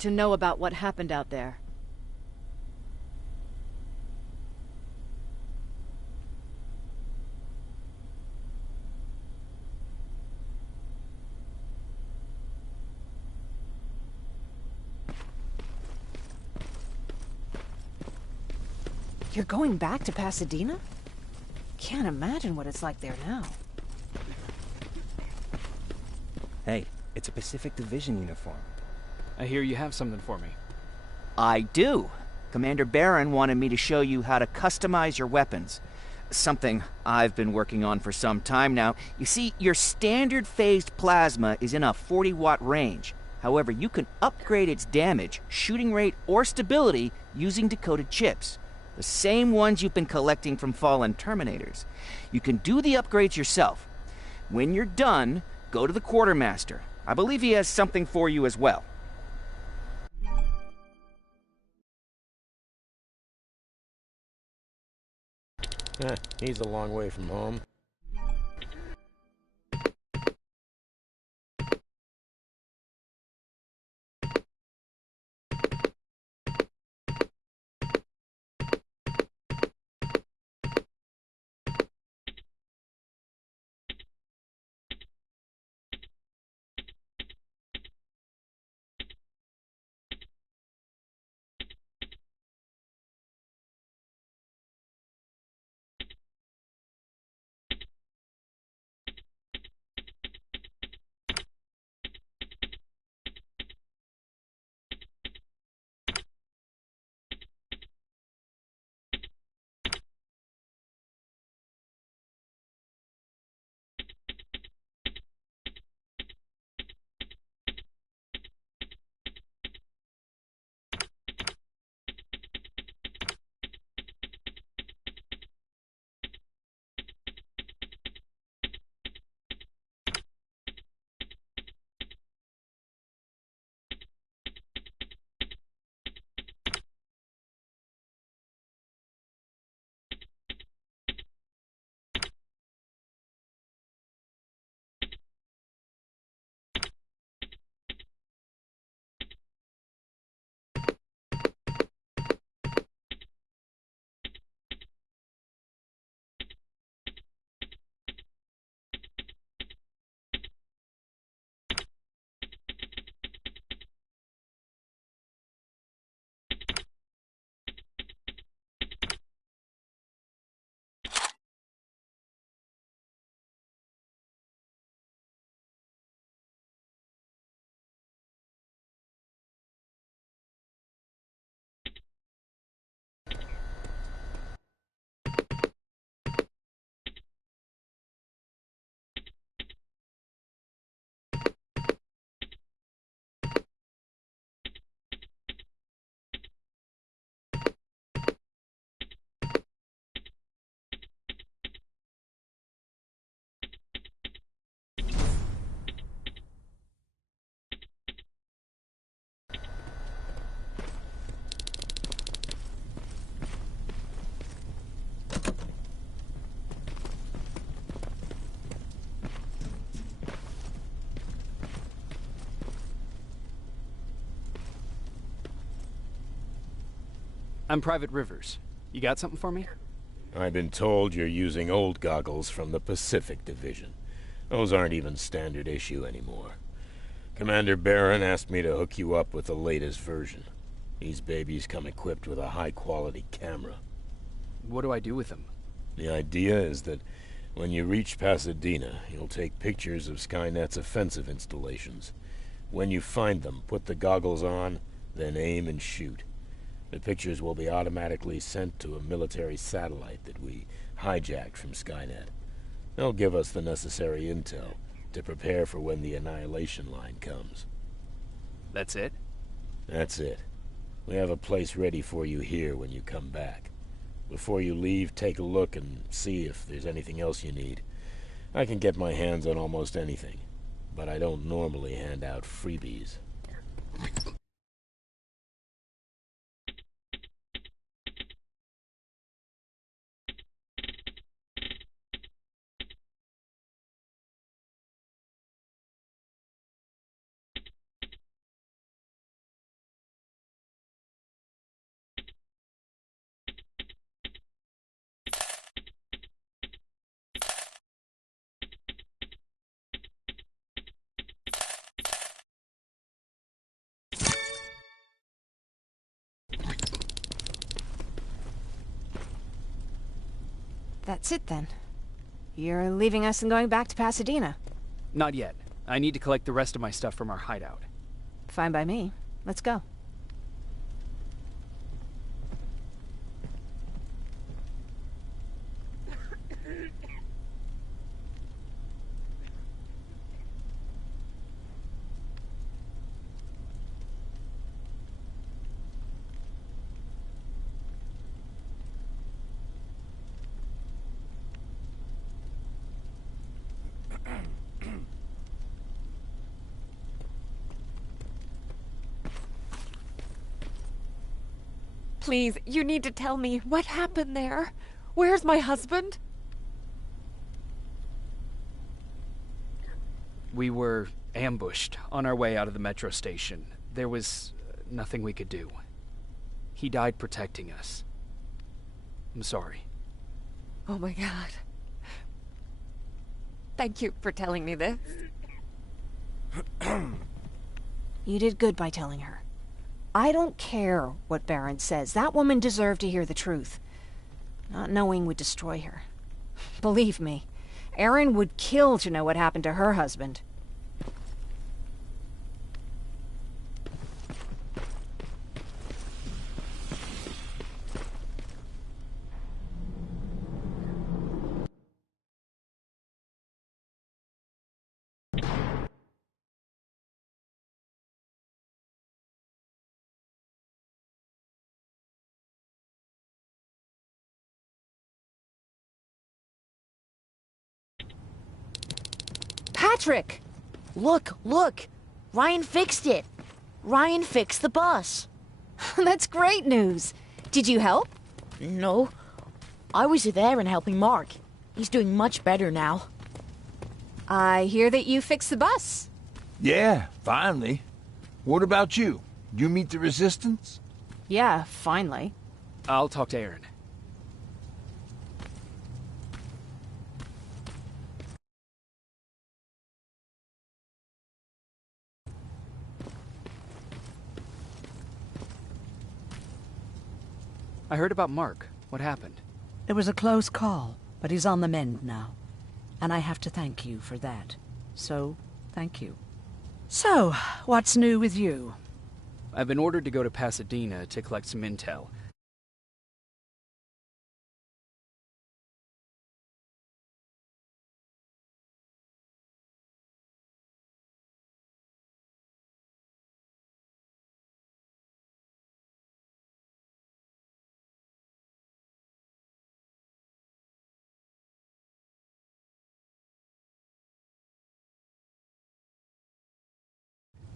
to know about what happened out there. You're going back to Pasadena? Can't imagine what it's like there now. Hey, it's a Pacific Division uniform. I hear you have something for me. I do. Commander Barron wanted me to show you how to customize your weapons. Something I've been working on for some time now. You see, your standard phased plasma is in a 40-watt range. However, you can upgrade its damage, shooting rate, or stability using decoded chips. The same ones you've been collecting from fallen Terminators. You can do the upgrades yourself. When you're done, go to the Quartermaster. I believe he has something for you as well. He's a long way from home. I'm Private Rivers. You got something for me? I've been told you're using old goggles from the Pacific Division. Those aren't even standard issue anymore. Commander Barron asked me to hook you up with the latest version. These babies come equipped with a high-quality camera. What do I do with them? The idea is that when you reach Pasadena, you'll take pictures of Skynet's offensive installations. When you find them, put the goggles on, then aim and shoot. The pictures will be automatically sent to a military satellite that we hijacked from Skynet. They'll give us the necessary intel to prepare for when the annihilation line comes. That's it? That's it. We have a place ready for you here when you come back. Before you leave, take a look and see if there's anything else you need. I can get my hands on almost anything, but I don't normally hand out freebies. That's it then. You're leaving us and going back to Pasadena. Not yet. I need to collect the rest of my stuff from our hideout. Fine by me. Let's go. Please, you need to tell me what happened there. Where's my husband? We were ambushed on our way out of the metro station. There was nothing we could do. He died protecting us. I'm sorry. Oh my God. Thank you for telling me this. You did good by telling her. I don't care what Baron says. That woman deserved to hear the truth. Not knowing would destroy her. Believe me, Erin would kill to know what happened to her husband. Patrick! Look! Ryan fixed it! Ryan fixed the bus! That's great news. Did you help? No. I was there and helping Mark. He's doing much better now. I hear that you fixed the bus. Yeah, finally. What about you? Did you meet the resistance? Yeah, finally. I'll talk to Erin. I heard about Mark. What happened? It was a close call, but he's on the mend now. And I have to thank you for that. So, thank you. So, what's new with you? I've been ordered to go to Pasadena to collect some intel.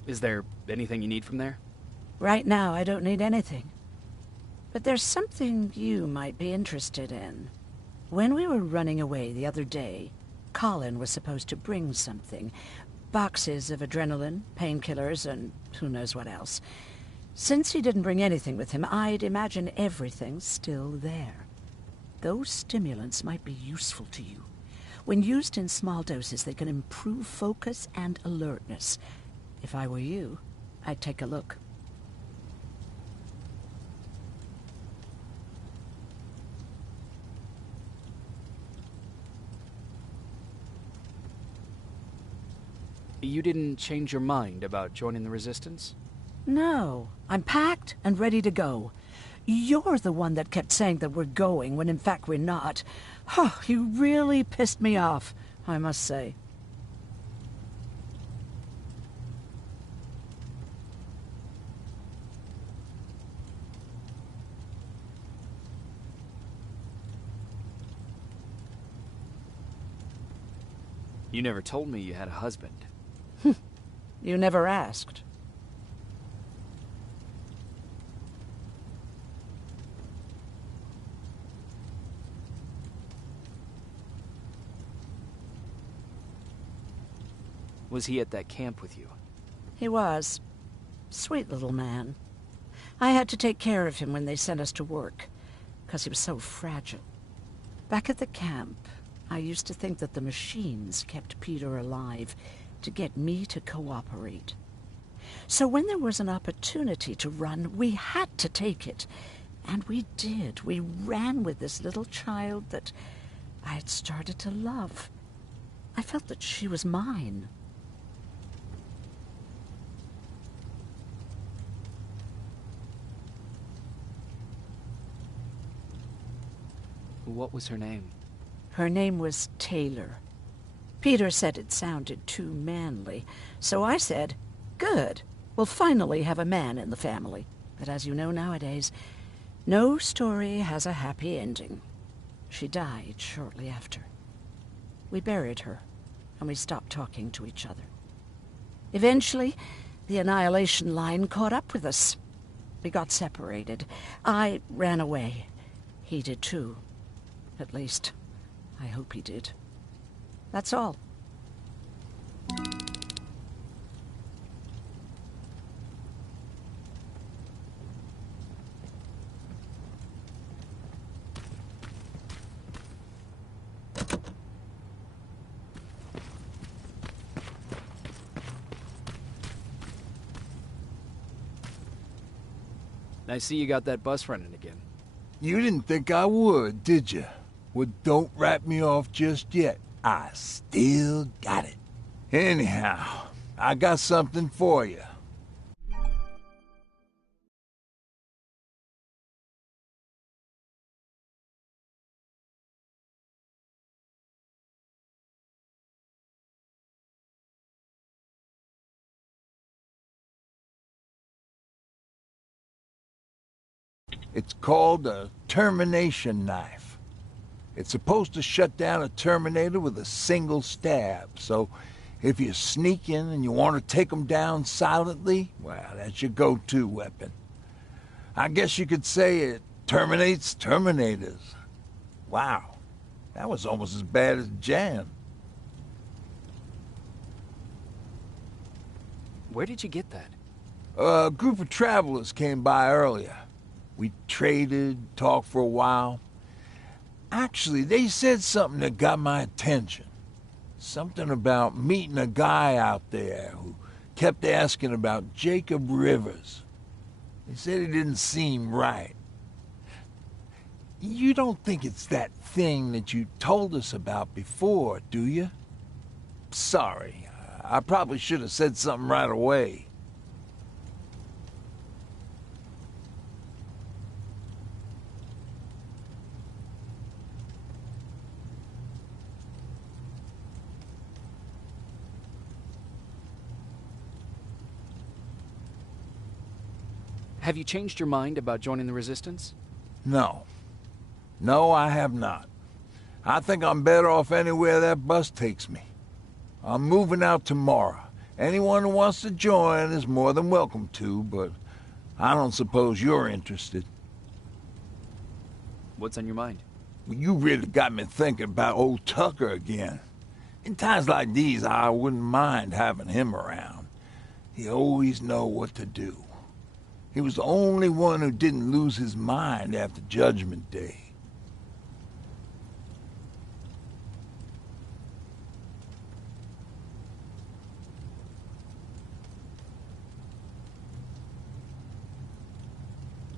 Is there anything you need from there? Right now, I don't need anything. But there's something you might be interested in. When we were running away the other day, Colin was supposed to bring something. Boxes of adrenaline, painkillers, and who knows what else. Since he didn't bring anything with him, I'd imagine everything's still there. Those stimulants might be useful to you. When used in small doses, they can improve focus and alertness. If I were you, I'd take a look. You didn't change your mind about joining the Resistance? No, I'm packed and ready to go. You're the one that kept saying that we're going when in fact we're not. Oh, you really pissed me off, I must say. You never told me you had a husband. You never asked. Was he at that camp with you? He was. Sweet little man. I had to take care of him when they sent us to work, because he was so fragile. Back at the camp, I used to think that the machines kept Peter alive to get me to cooperate. So when there was an opportunity to run, we had to take it. And we did. We ran with this little child that I had started to love. I felt that she was mine. What was her name? Her name was Taylor. Peter said it sounded too manly, so I said, good, we'll finally have a man in the family. But as you know nowadays, no story has a happy ending. She died shortly after. We buried her, and we stopped talking to each other. Eventually, the Annihilation Line caught up with us. We got separated. I ran away. He did too. At least, I hope he did. That's all. I see you got that bus running again. You didn't think I would, did you? Well, don't wrap me off just yet. I still got it. Anyhow, I got something for you. It's called a termination knife. It's supposed to shut down a Terminator with a single stab, so if you're sneaking and you want to take them down silently, well, that's your go-to weapon. I guess you could say it terminates Terminators. Wow, that was almost as bad as Jan. Where did you get that? A group of travelers came by earlier. We traded, talked for a while. Actually, they said something that got my attention. Something about meeting a guy out there who kept asking about Jacob Rivers. They said he didn't seem right. You don't think it's that thing that you told us about before, do you? Sorry, I probably should have said something right away. Have you changed your mind about joining the Resistance? No. No, I have not. I think I'm better off anywhere that bus takes me. I'm moving out tomorrow. Anyone who wants to join is more than welcome to, but I don't suppose you're interested. What's on your mind? Well, you really got me thinking about old Tucker again. In times like these, I wouldn't mind having him around. He always know what to do. He was the only one who didn't lose his mind after Judgment Day.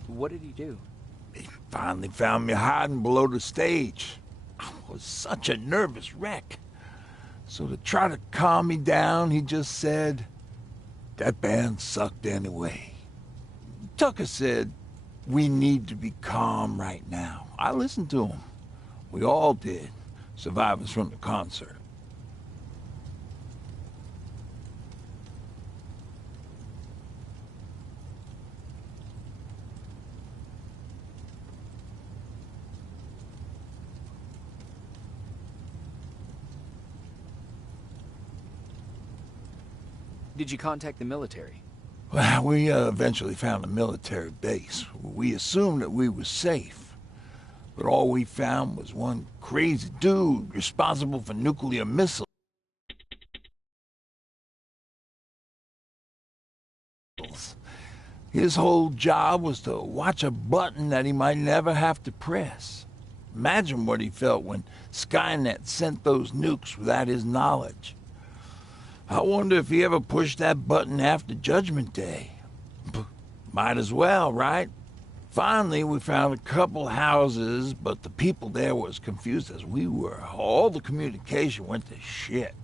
What did he do? He finally found me hiding below the stage. I was such a nervous wreck. So to try to calm me down, he just said, "That band sucked anyway." Tucker said, "We need to be calm right now." I listened to him. We all did, survivors from the concert. Did you contact the military? Well, we eventually found a military base. We assumed that we were safe. But all we found was one crazy dude responsible for nuclear missiles. His whole job was to watch a button that he might never have to press. Imagine what he felt when Skynet sent those nukes without his knowledge. I wonder if he ever pushed that button after Judgment Day. Might as well, right? Finally, we found a couple houses, but the people there were as confused as we were. All the communication went to shit.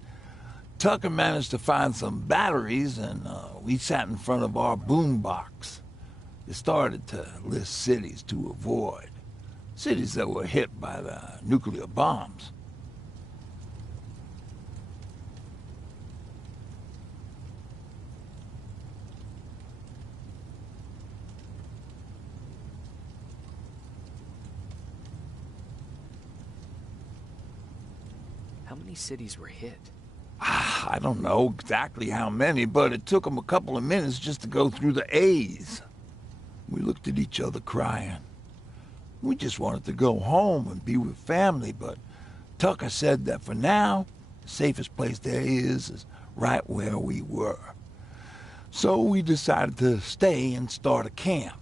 Tucker managed to find some batteries, and we sat in front of our boombox. It started to list cities to avoid. Cities that were hit by the nuclear bombs. How many cities were hit? I don't know exactly how many, but it took them a couple of minutes just to go through the A's. We looked at each other crying. We just wanted to go home and be with family, but Tucker said that for now, the safest place there is right where we were. So we decided to stay and start a camp.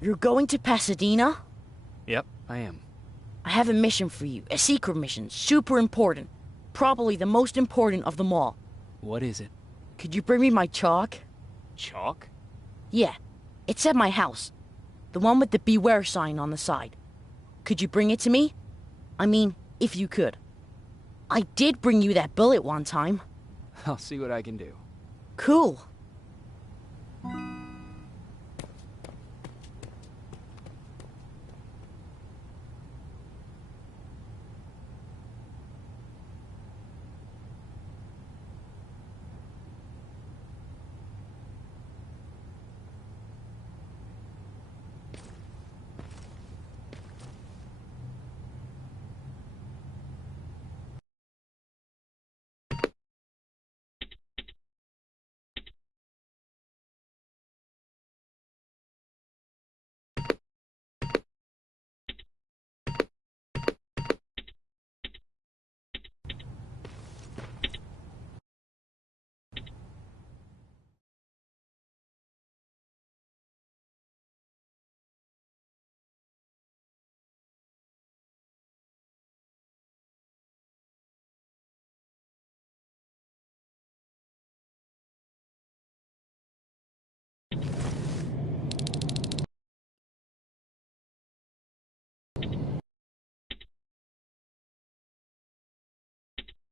You're going to Pasadena? Yep, I am. I have a mission for you. A secret mission. Super important. Probably the most important of them all. What is it? Could you bring me my chalk? Chalk? Yeah. It's at my house. The one with the beware sign on the side. Could you bring it to me? I mean, if you could. I did bring you that bullet one time. I'll see what I can do. Cool.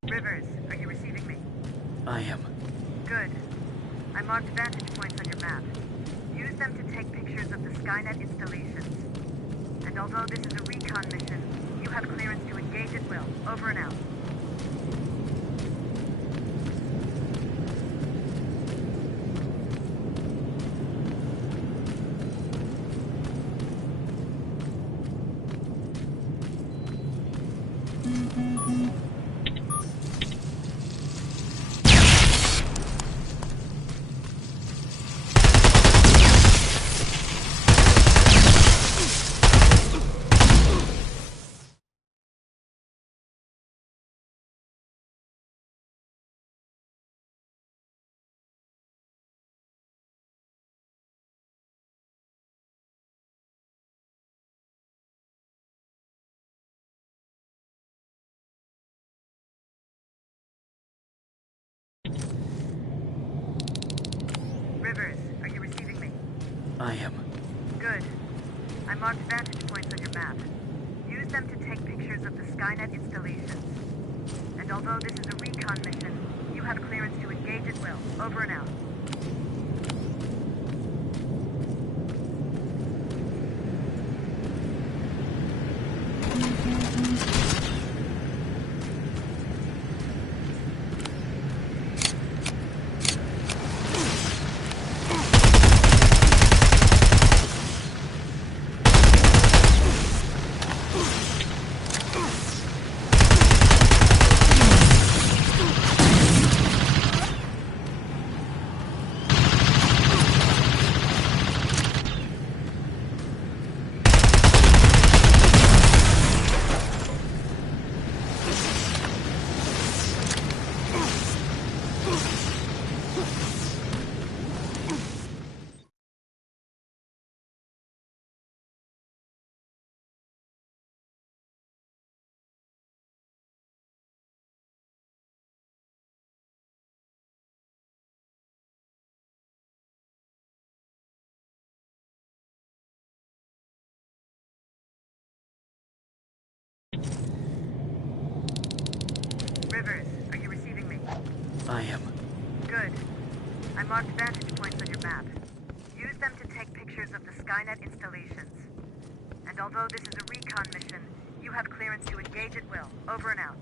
Rivers, are you receiving me? I am. Good. I marked vantage points on your map. Use them to take pictures of the Skynet installations. And although this is a recon mission, you have clearance to engage at will. Over and out. Rivers, are you receiving me? I am. Good. I marked vantage points on your map. Use them to take pictures of the Skynet installations. And although this is a recon mission, you have clearance to engage at will. Over and out. I am. Good. I marked vantage points on your map. Use them to take pictures of the Skynet installations. And although this is a recon mission, you have clearance to engage at will. Over and out.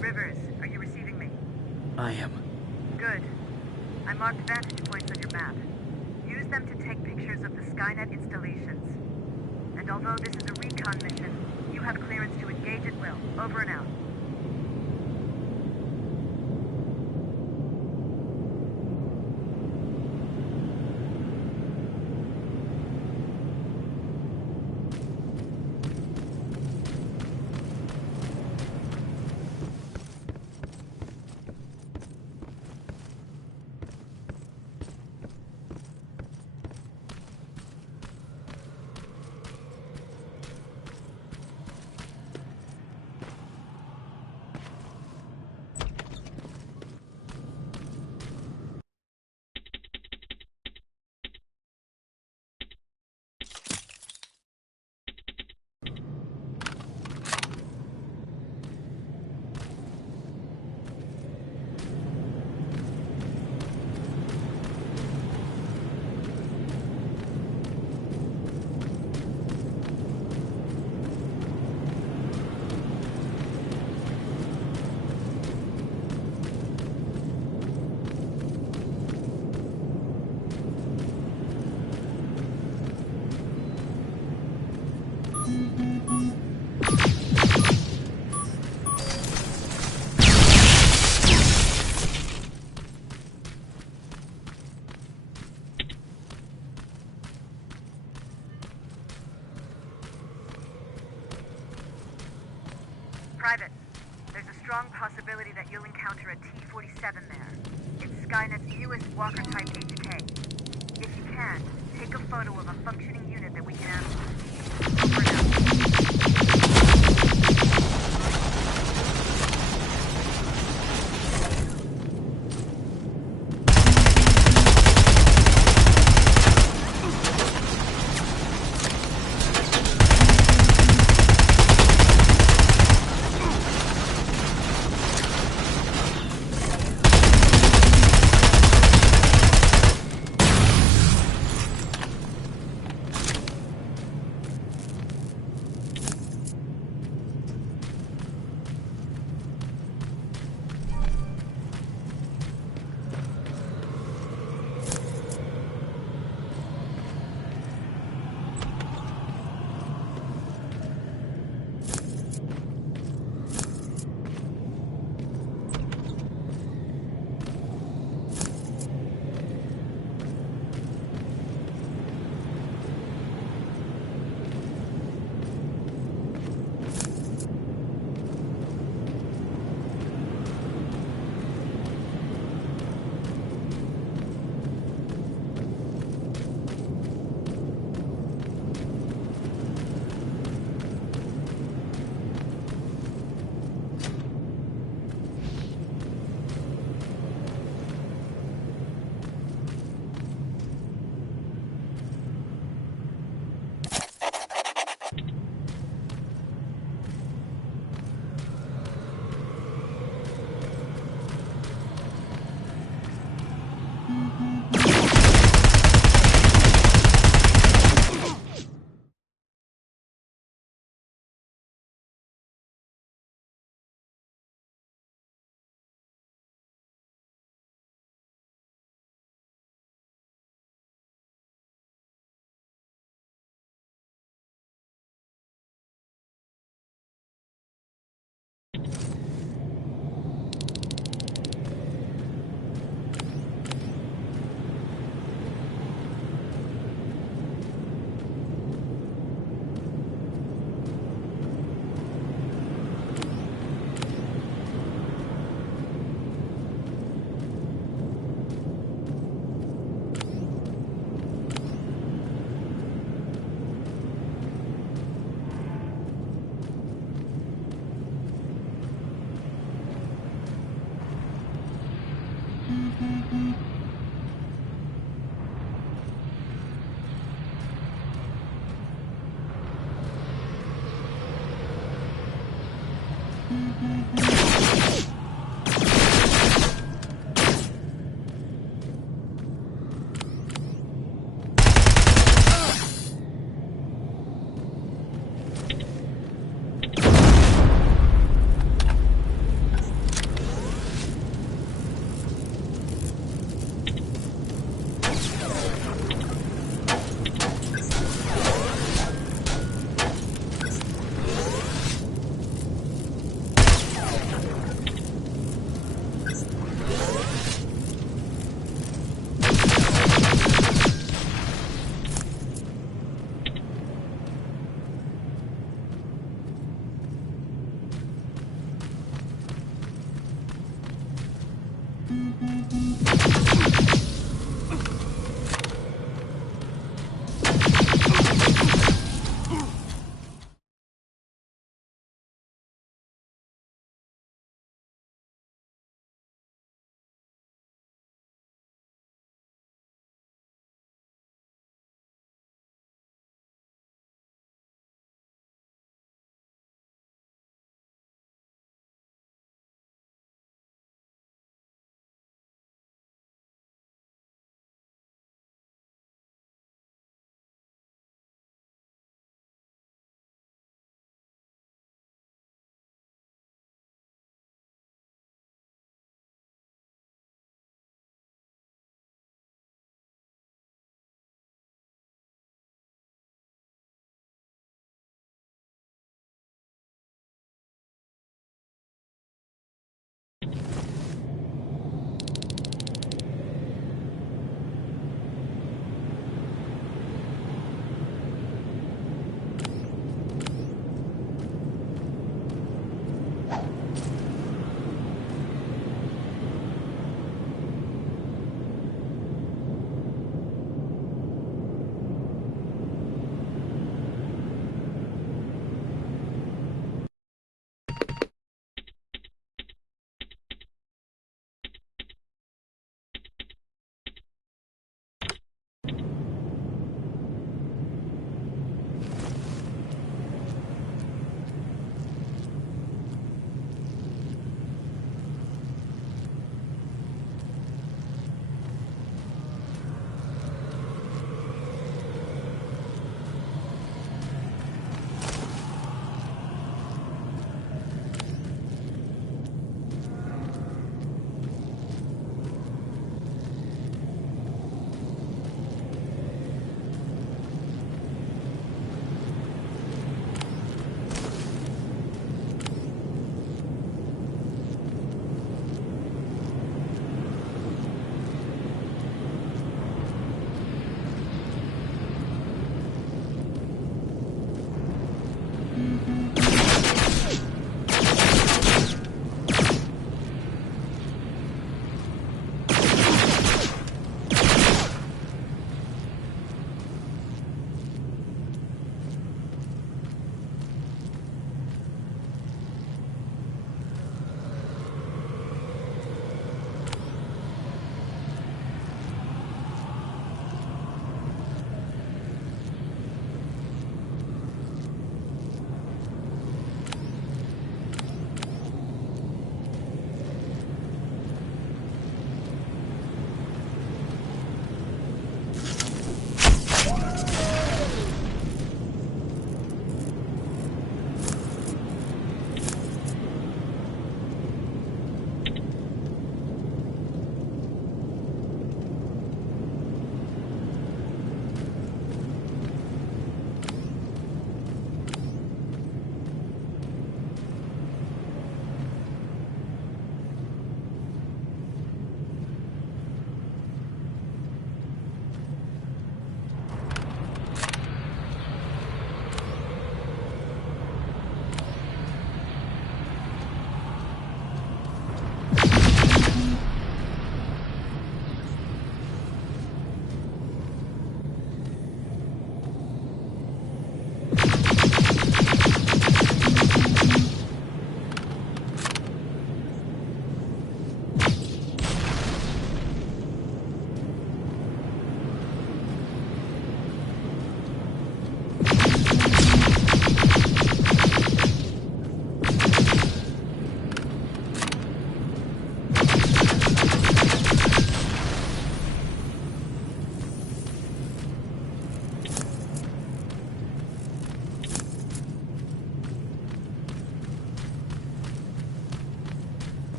Rivers, are you receiving me? I am. Good. I marked vantage points on your map. Use them to take pictures of the Skynet installations. And although this is a recon mission, you have clearance to engage at will. Over and out. Private, there's a strong possibility that you'll encounter a T-47 there. It's Skynet's newest Walker-type HK. If you can, take a photo of a functioning unit that we can analyze. Over and out.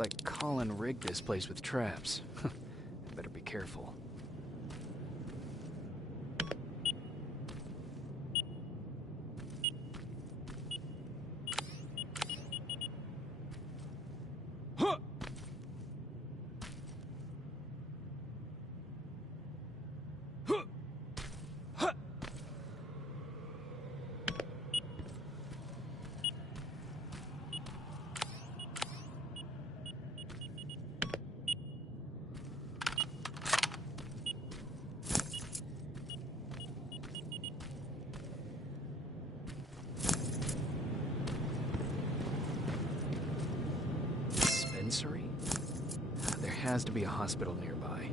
like Colin rigged this place with traps. Better be careful. There has to be a hospital nearby.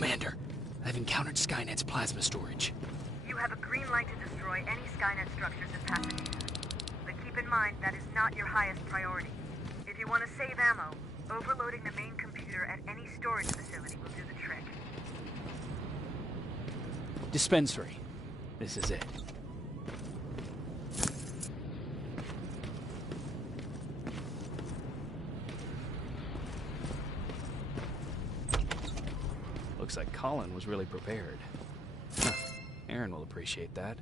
Commander, I've encountered Skynet's plasma storage. You have a green light to destroy any Skynet structures in Pasadena. But keep in mind, that is not your highest priority. If you want to save ammo, overloading the main computer at any storage facility will do the trick. Dispensary. This is it. Looks like Colin was really prepared. Huh. Aaron will appreciate that.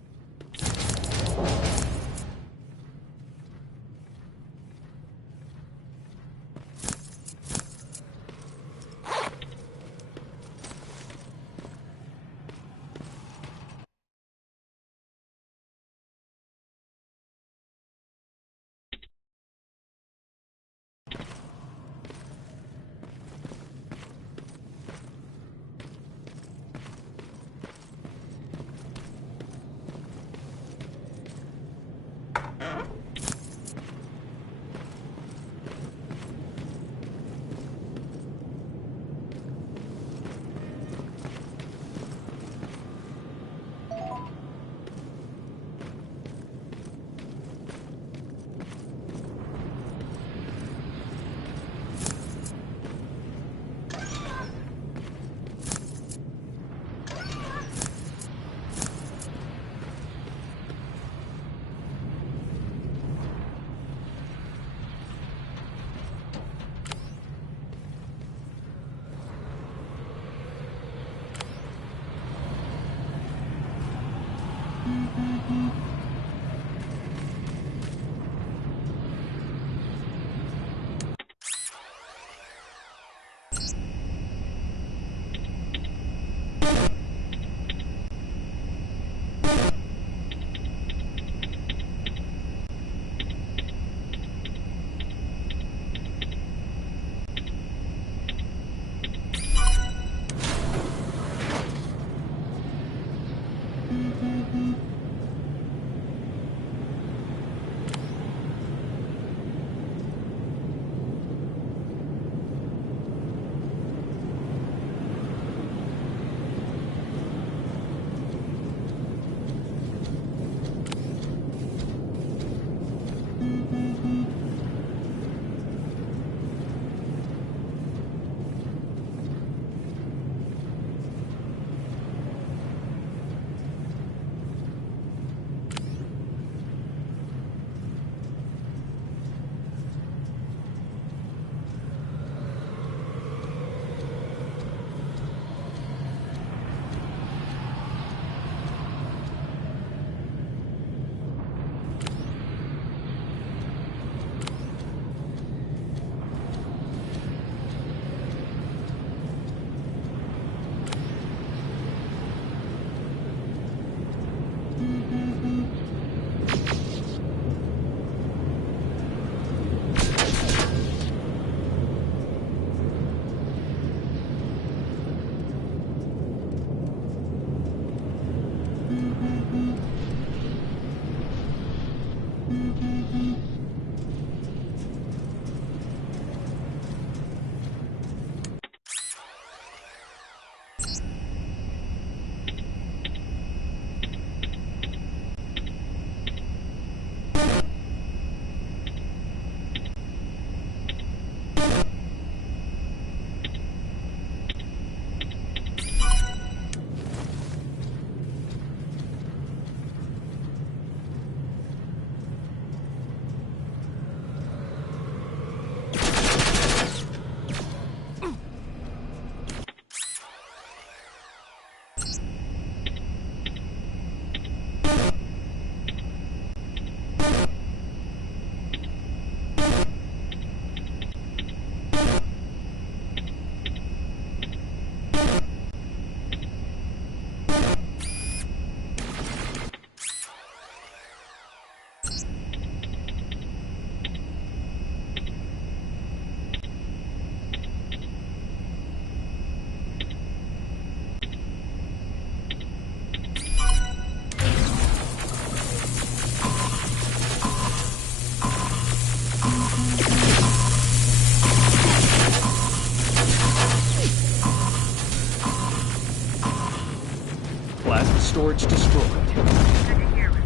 Plasma storage destroyed. Good to hear, River.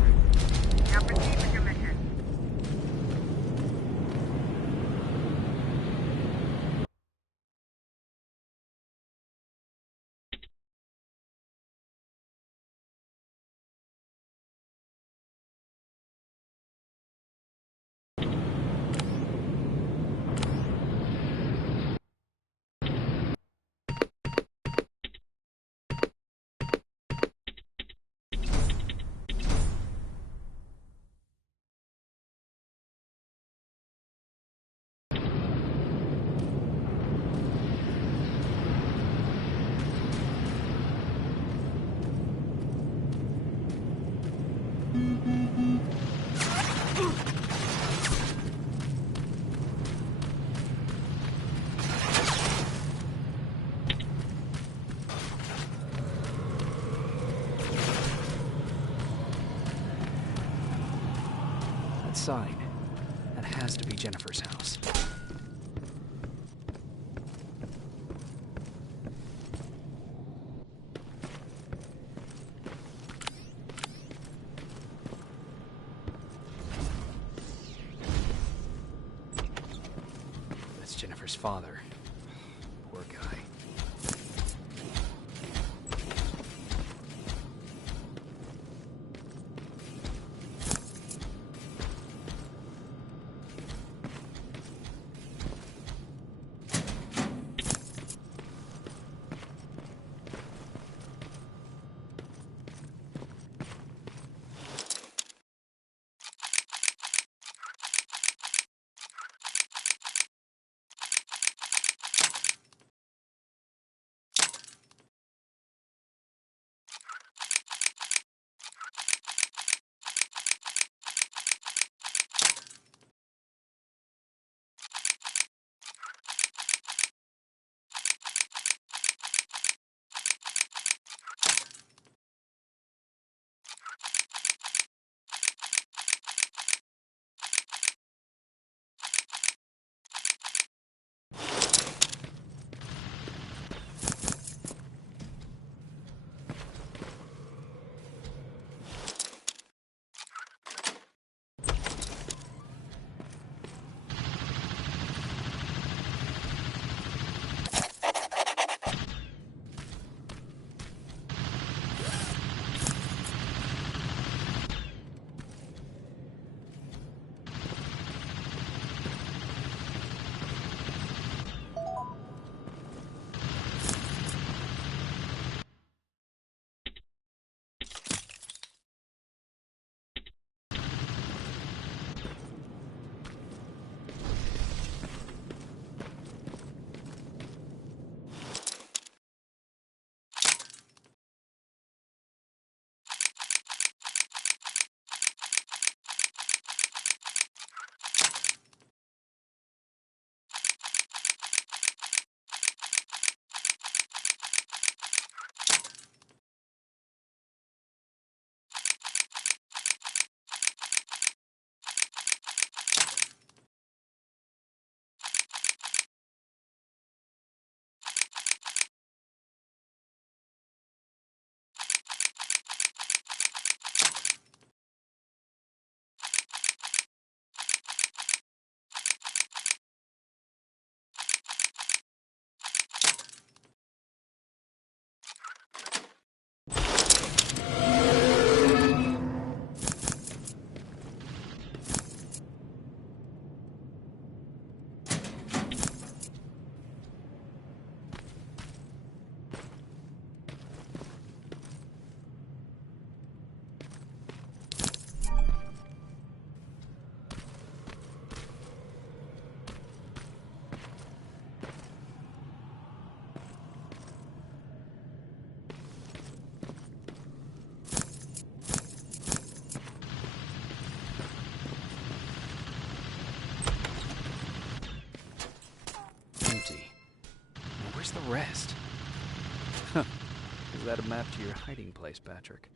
Now proceed with your mission. That sign. That has to be Jennifer's house. That's Jennifer's father. Poor guy. rest. Is that a map to your hiding place, Patrick?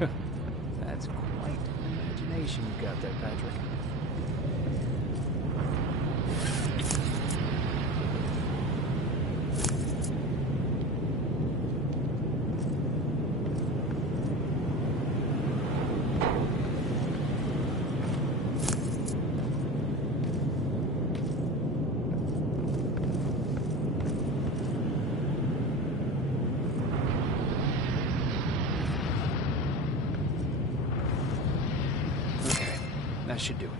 That's quite an imagination you've got there, Patrick. That should do it.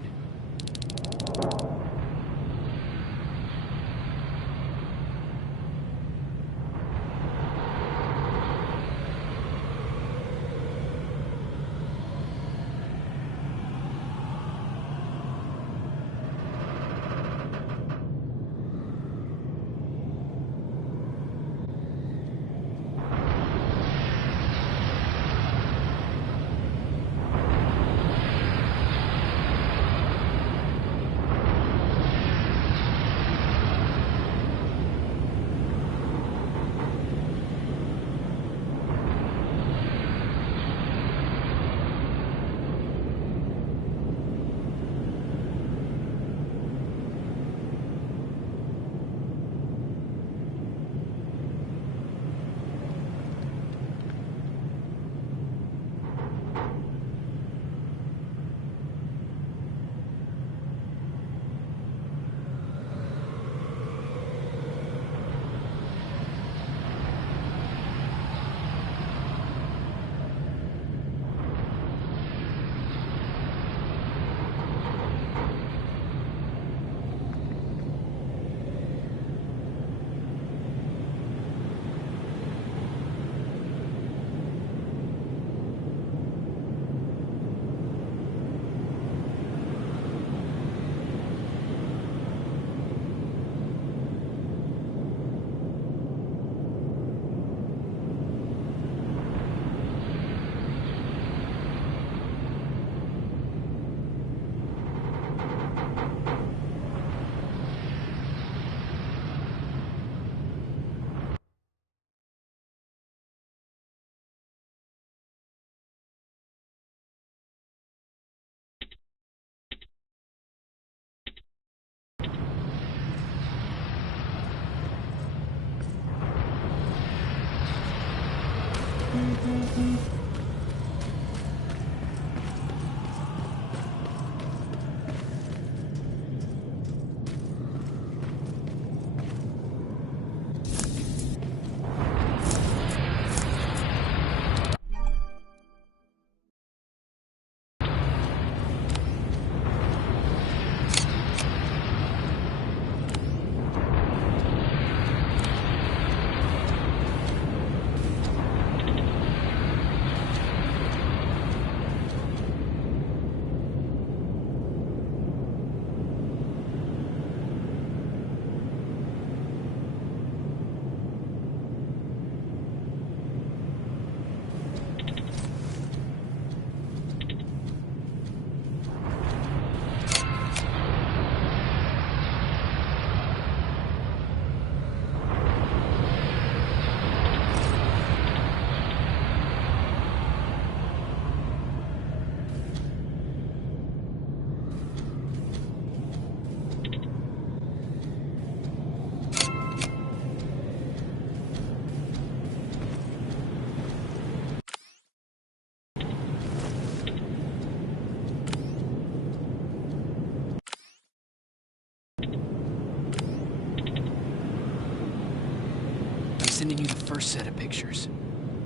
Sending you the first set of pictures.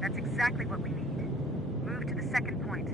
That's exactly what we need. Move to the second point.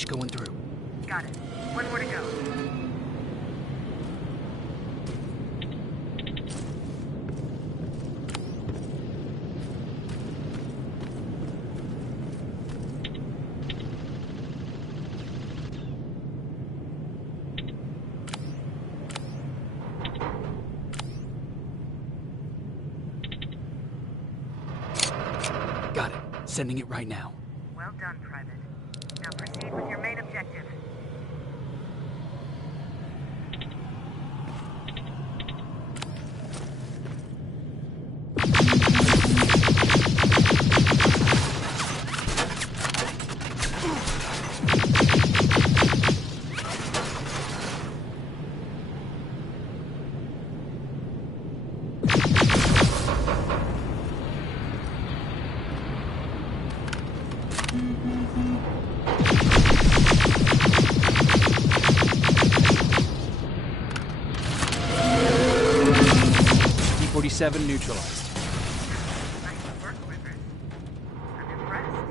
breach going through. Got it. One more to go. Got it. Sending it right now. Well done, Private. Now proceed with your main objective. T-47 neutralized. Nice work, Rivers. I'm impressed.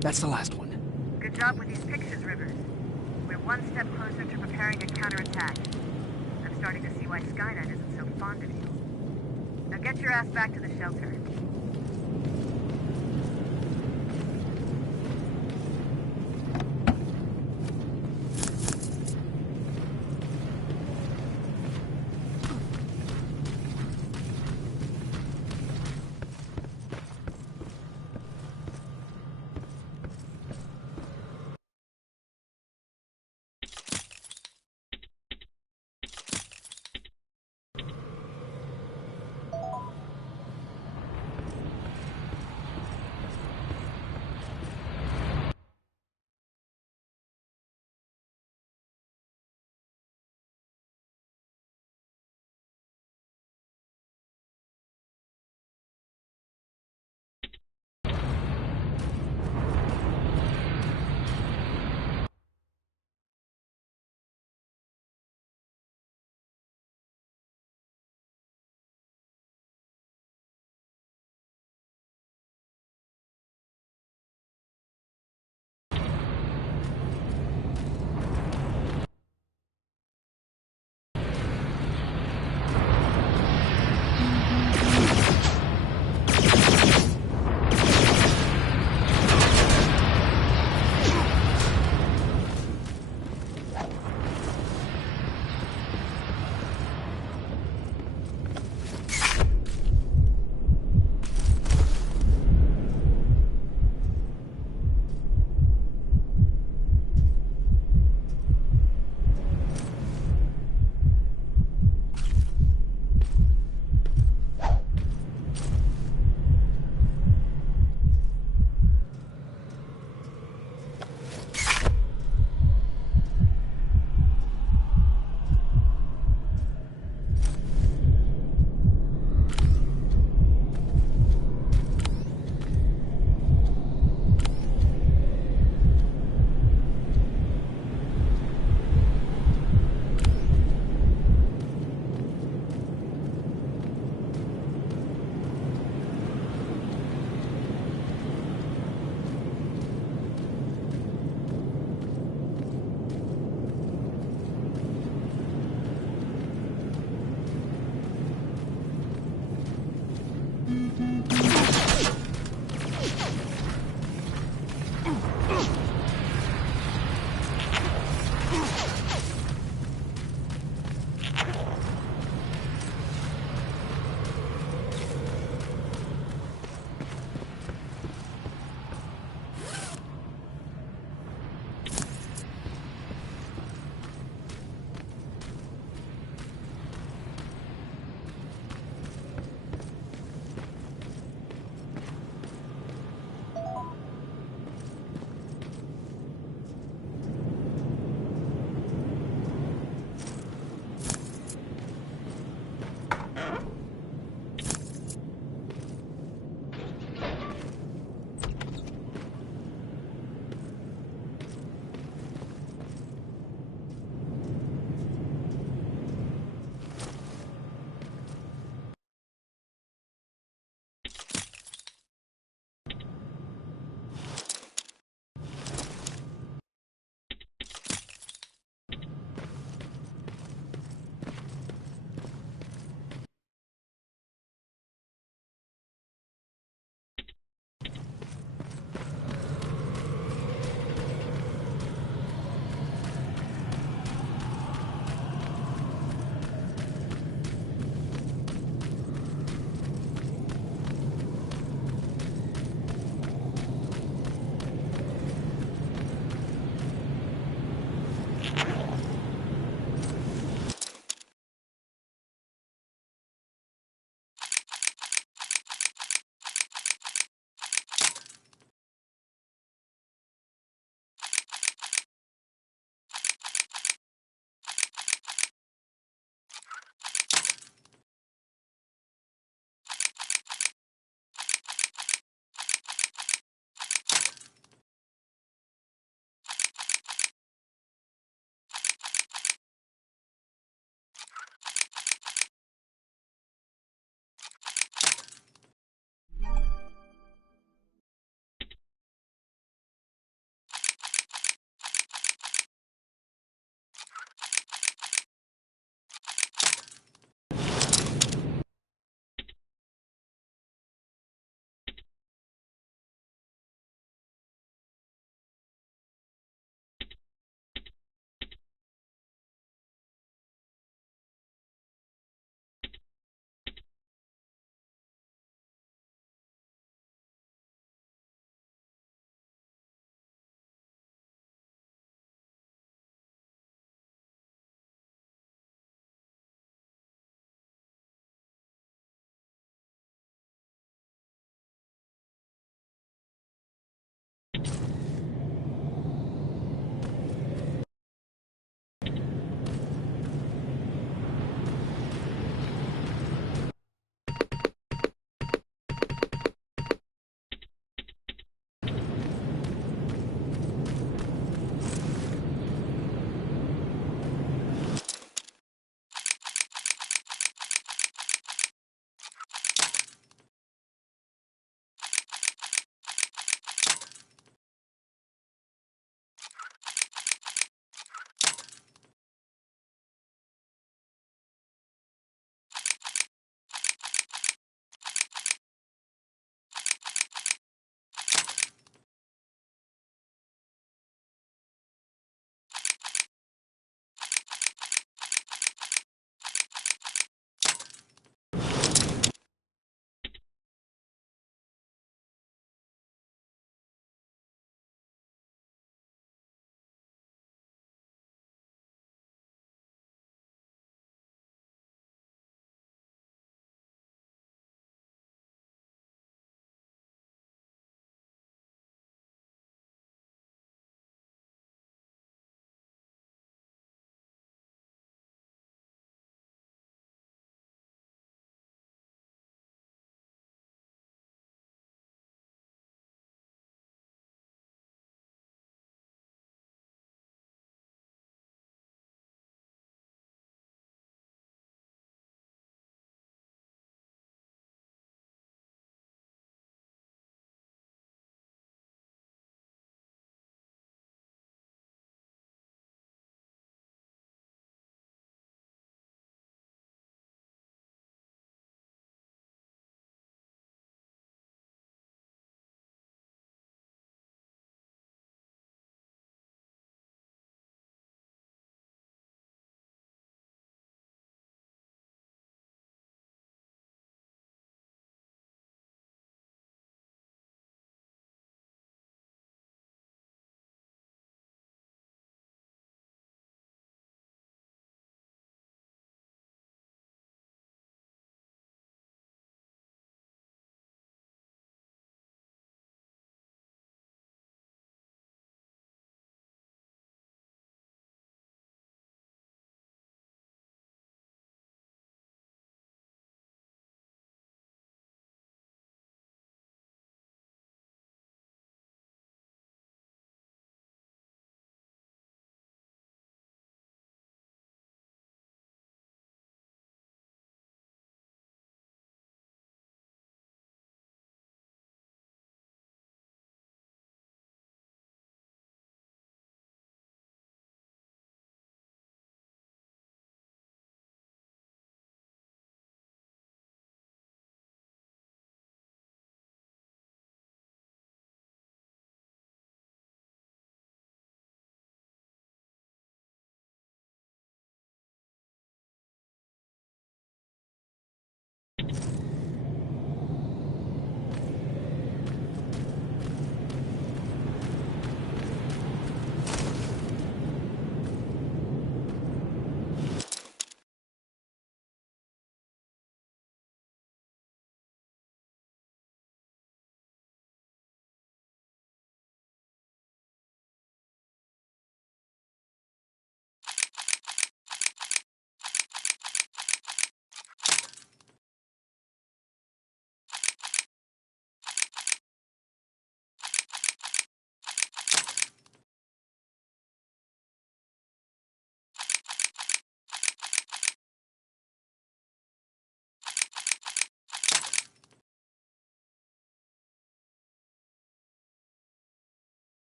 That's the last one. Good job with these pictures, Rivers. We're one step closer to preparing a counterattack. I'm starting to see why Skynet isn't so fond of you. Now get your ass back to the shelter.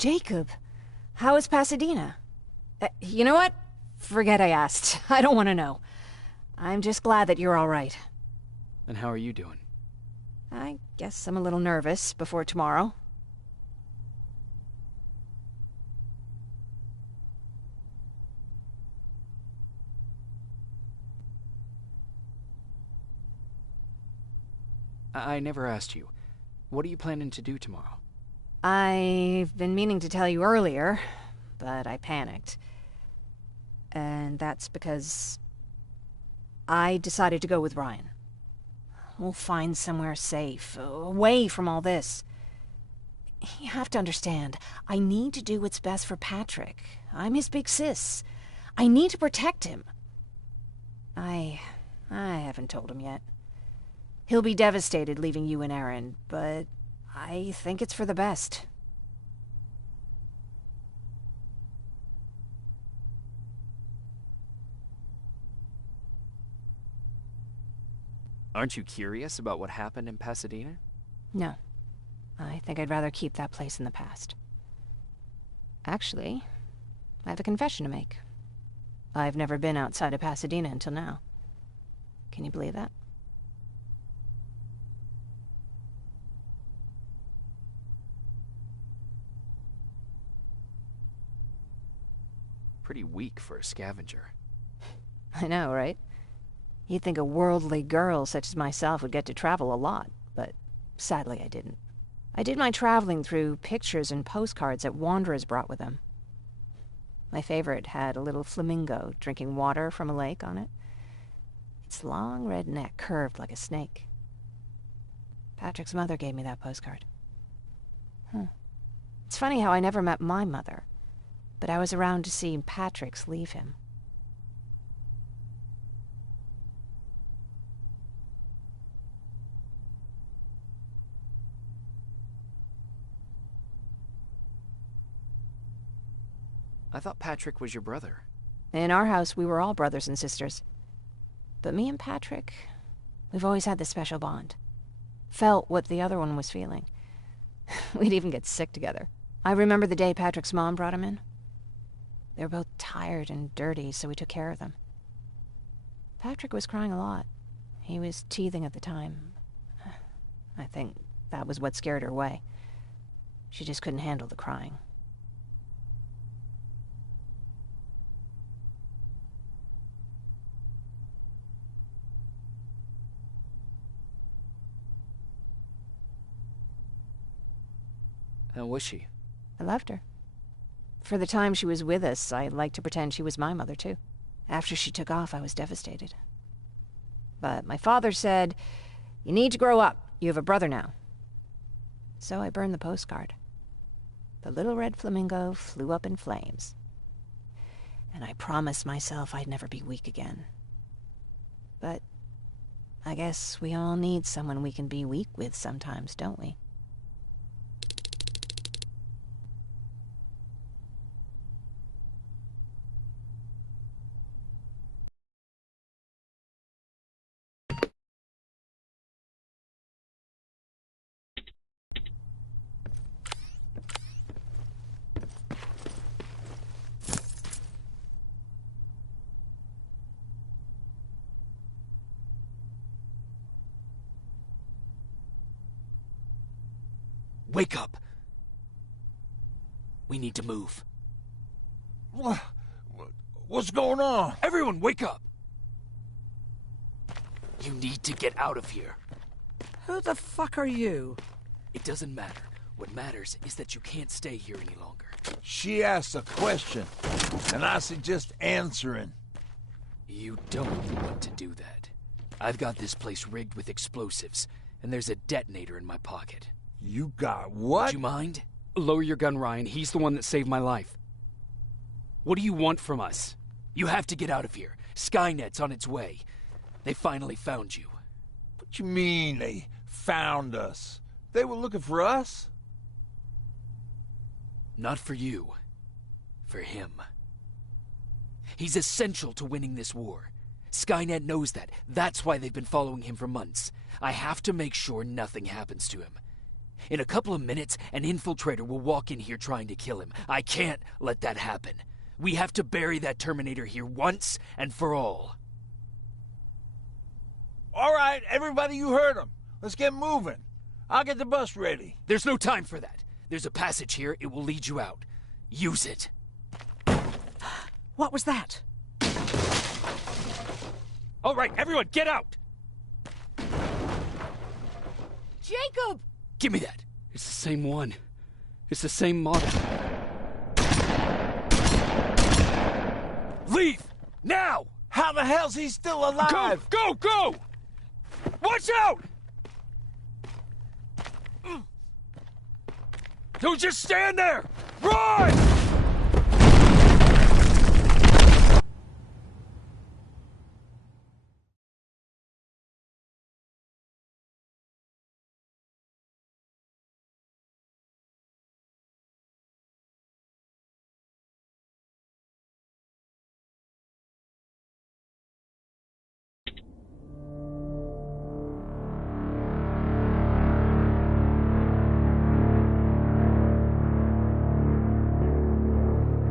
Jacob, how is Pasadena? You know what? Forget I asked. I don't want to know. I'm just glad that you're all right. And how are you doing? I guess I'm a little nervous before tomorrow. I never asked you. What are you planning to do tomorrow? I've been meaning to tell you earlier, but I panicked. And that's because I decided to go with Ryan. We'll find somewhere safe, away from all this. You have to understand, I need to do what's best for Patrick. I'm his big sis. I need to protect him. I haven't told him yet. He'll be devastated leaving you and Aaron, but I think it's for the best. Aren't you curious about what happened in Pasadena? No. I think I'd rather keep that place in the past. Actually, I have a confession to make. I've never been outside of Pasadena until now. Can you believe that? Pretty weak for a scavenger. I know, right? You'd think a worldly girl such as myself would get to travel a lot, but sadly I didn't. I did my traveling through pictures and postcards that wanderers brought with them. My favorite had a little flamingo drinking water from a lake on it. Its long red neck curved like a snake. Patrick's mother gave me that postcard. It's funny how I never met my mother, but I was around to see Patrick's leave him. I thought Patrick was your brother. In our house, we were all brothers and sisters. But me and Patrick, we've always had this special bond. Felt what the other one was feeling. We'd even get sick together. I remember the day Patrick's mom brought him in. They were both tired and dirty, so we took care of them. Patrick was crying a lot. He was teething at the time. I think that was what scared her away. She just couldn't handle the crying. How was she? I loved her. For the time she was with us, I liked to pretend she was my mother, too. After she took off, I was devastated. But my father said, "You need to grow up. You have a brother now." So I burned the postcard. The little red flamingo flew up in flames. And I promised myself I'd never be weak again. But I guess we all need someone we can be weak with sometimes, don't we? Wake up! We need to move. What's going on? Everyone, wake up! You need to get out of here. Who the fuck are you? It doesn't matter. What matters is that you can't stay here any longer. She asked a question, and I suggest answering. You don't want to do that. I've got this place rigged with explosives, and there's a detonator in my pocket. You got what? Would you mind? Lower your gun, Ryan. He's the one that saved my life. What do you want from us? You have to get out of here. Skynet's on its way. They finally found you. What you mean they found us? They were looking for us? Not for you. For him. He's essential to winning this war. Skynet knows that. That's why they've been following him for months. I have to make sure nothing happens to him. In a couple of minutes, an infiltrator will walk in here trying to kill him. I can't let that happen. We have to bury that Terminator here once and for all. All right, everybody, you heard him. Let's get moving. I'll get the bus ready. There's no time for that. There's a passage here. It will lead you out. Use it. What was that? All right, everyone, get out! Jacob! Give me that. It's the same one. It's the same model. Leave! Now! How the hell's he still alive? Go! Go! Watch out! Don't just stand there! Run!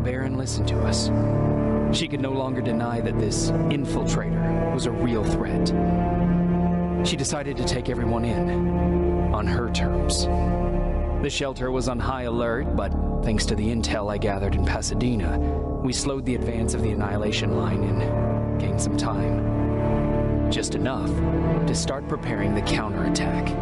Baron listened to us. She could no longer deny that this infiltrator was a real threat. She decided to take everyone in, on her terms. The shelter was on high alert, but thanks to the intel I gathered in Pasadena, we slowed the advance of the Annihilation Line and gained some time. Just enough to start preparing the counterattack.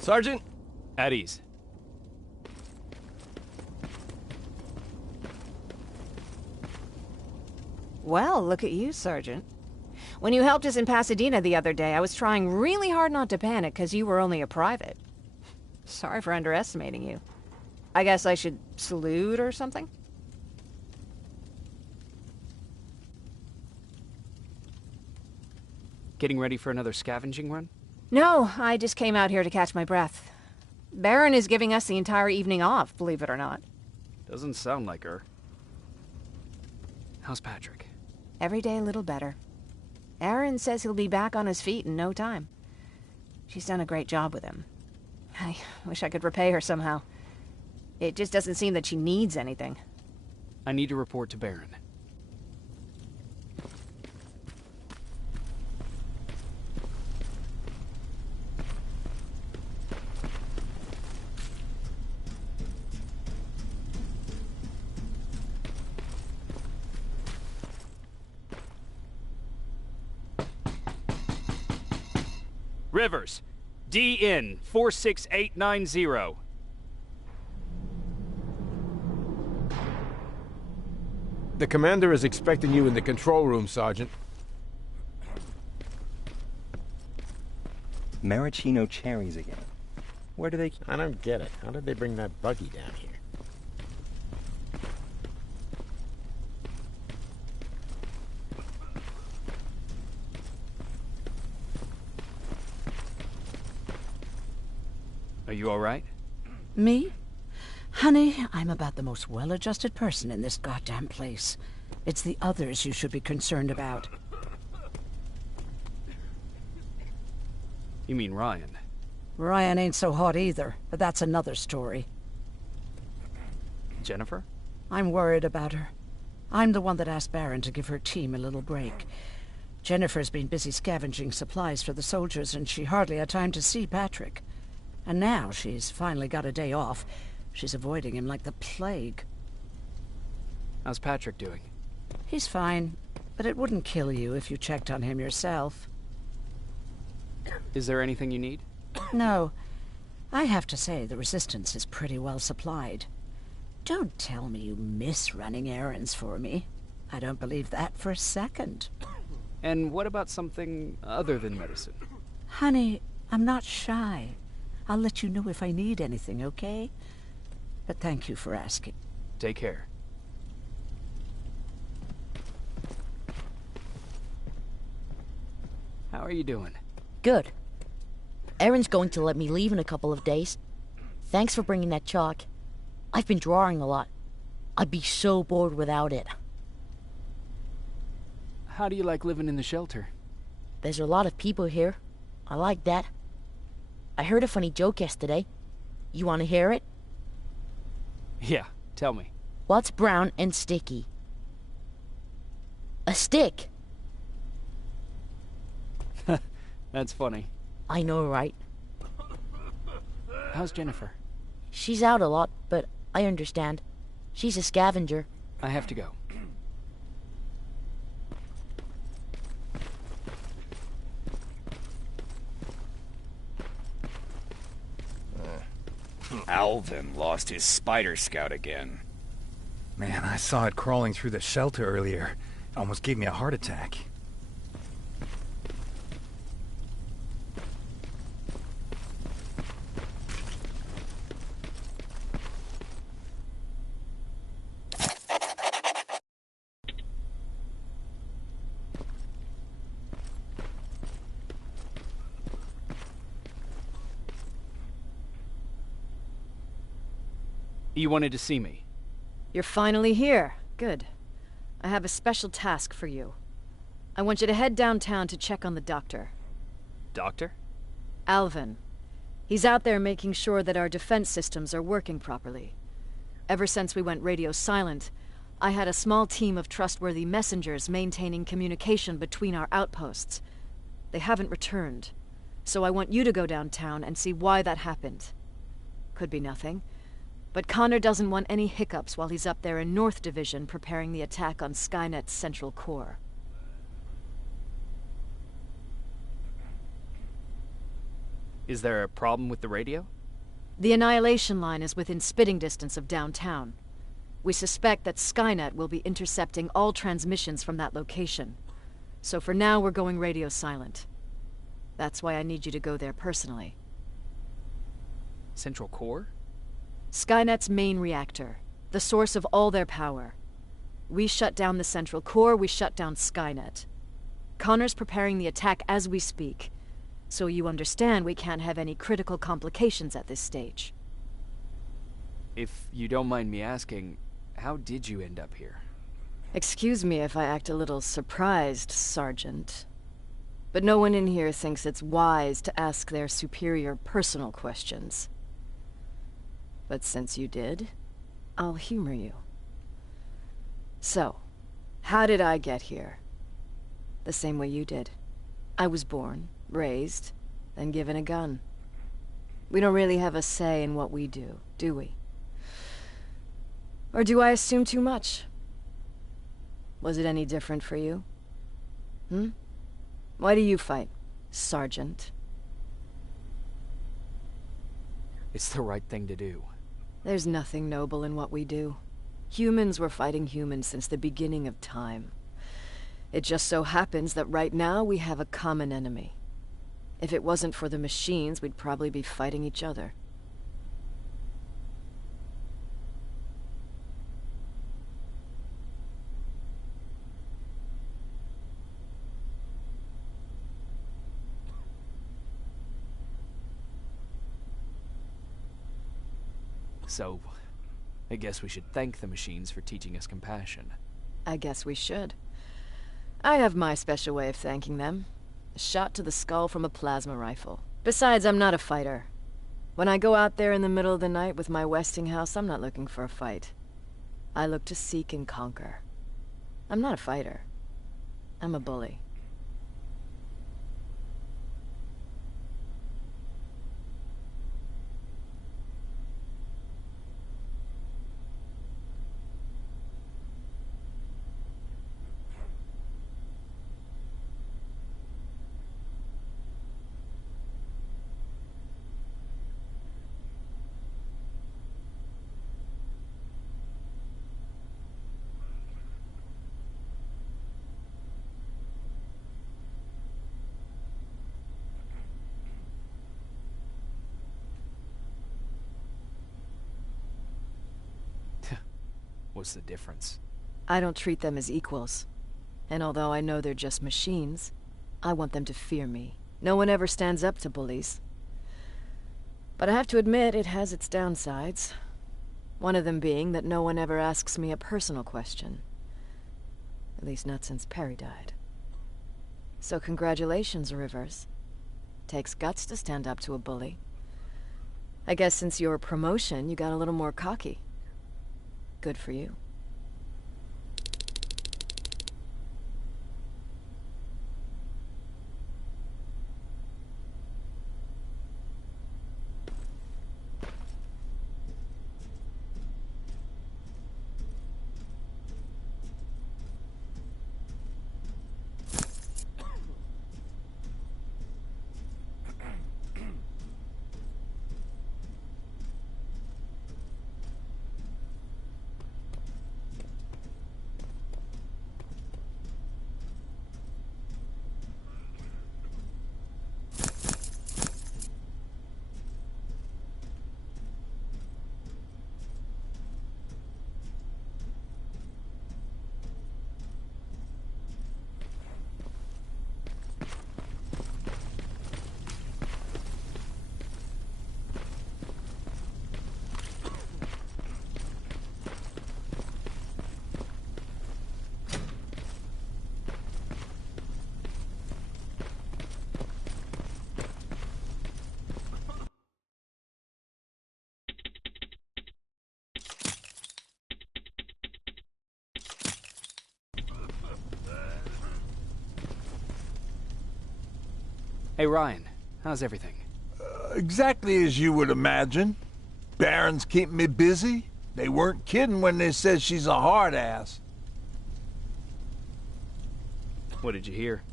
Sergeant? At ease. Well, look at you, Sergeant. When you helped us in Pasadena the other day, I was trying really hard not to panic because you were only a private. Sorry for underestimating you. I guess I should salute or something? Getting ready for another scavenging run? No, I just came out here to catch my breath. Baron is giving us the entire evening off, believe it or not. Doesn't sound like her. How's Patrick? Every day a little better. Aaron says he'll be back on his feet in no time. She's done a great job with him. I wish I could repay her somehow. It just doesn't seem that she needs anything. I need to report to Baron. Rivers, DN 46890. The commander is expecting you in the control room, Sergeant. Maraschino cherries again. Where do they... I don't get it. How did they bring that buggy down here? Are you all right? Me? Honey, I'm about the most well-adjusted person in this goddamn place. It's the others you should be concerned about. You mean Ryan? Ryan ain't so hot either, but that's another story. Jennifer? I'm worried about her. I'm the one that asked Baron to give her team a little break. Jennifer's been busy scavenging supplies for the soldiers, and she hardly had time to see Patrick. And now she's finally got a day off. She's avoiding him like the plague. How's Patrick doing? He's fine, but it wouldn't kill you if you checked on him yourself. Is there anything you need? No. I have to say the Resistance is pretty well supplied. Don't tell me you miss running errands for me. I don't believe that for a second. And what about something other than medicine? Honey, I'm not shy. I'll let you know if I need anything, okay? But thank you for asking. Take care. How are you doing? Good. Erin's going to let me leave in a couple of days. Thanks for bringing that chalk. I've been drawing a lot. I'd be so bored without it. How do you like living in the shelter? There's a lot of people here. I like that. I heard a funny joke yesterday. You want to hear it? Yeah, tell me. What's brown and sticky? A stick. That's funny. I know, right? How's Jennifer? She's out a lot, but I understand. She's a scavenger. I have to go. Alvin lost his spider scout again. Man, I saw it crawling through the shelter earlier. It almost gave me a heart attack. You wanted to see me? You're finally here. Good. I have a special task for you. I want you to head downtown to check on the doctor. Doctor? Alvin. He's out there making sure that our defense systems are working properly. Ever since we went radio silent, I had a small team of trustworthy messengers maintaining communication between our outposts. They haven't returned, so I want you to go downtown and see why that happened. Could be nothing. But Connor doesn't want any hiccups while he's up there in North Division preparing the attack on Skynet's central core. Is there a problem with the radio? The Annihilation Line is within spitting distance of downtown. We suspect that Skynet will be intercepting all transmissions from that location. So for now, we're going radio silent. That's why I need you to go there personally. Central core? Skynet's main reactor, the source of all their power. We shut down the central core, we shut down Skynet. Connor's preparing the attack as we speak, so you understand we can't have any critical complications at this stage. If you don't mind me asking, how did you end up here? Excuse me if I act a little surprised, Sergeant. But no one in here thinks it's wise to ask their superior personal questions. But since you did, I'll humor you. So, how did I get here? The same way you did. I was born, raised, then given a gun. We don't really have a say in what we do we? Or do I assume too much? Was it any different for you? Why do you fight, Sergeant? It's the right thing to do. There's nothing noble in what we do. Humans were fighting humans since the beginning of time. It just so happens that right now we have a common enemy. If it wasn't for the machines, we'd probably be fighting each other. So, I guess we should thank the machines for teaching us compassion. I guess we should. I have my special way of thanking them. A shot to the skull from a plasma rifle. Besides, I'm not a fighter. When I go out there in the middle of the night with my Westinghouse, I'm not looking for a fight. I look to seek and conquer. I'm not a fighter. I'm a bully. What's the difference? I don't treat them as equals. And although I know they're just machines, I want them to fear me. No one ever stands up to bullies. But I have to admit, it has its downsides. One of them being that no one ever asks me a personal question. At least not since Perry died. So congratulations, Rivers. Takes guts to stand up to a bully. I guess since your promotion, you got a little more cocky. Good for you. Hey, Ryan. How's everything? Exactly as you would imagine. Baron's keeping me busy. They weren't kidding when they said she's a hard ass. What did you hear?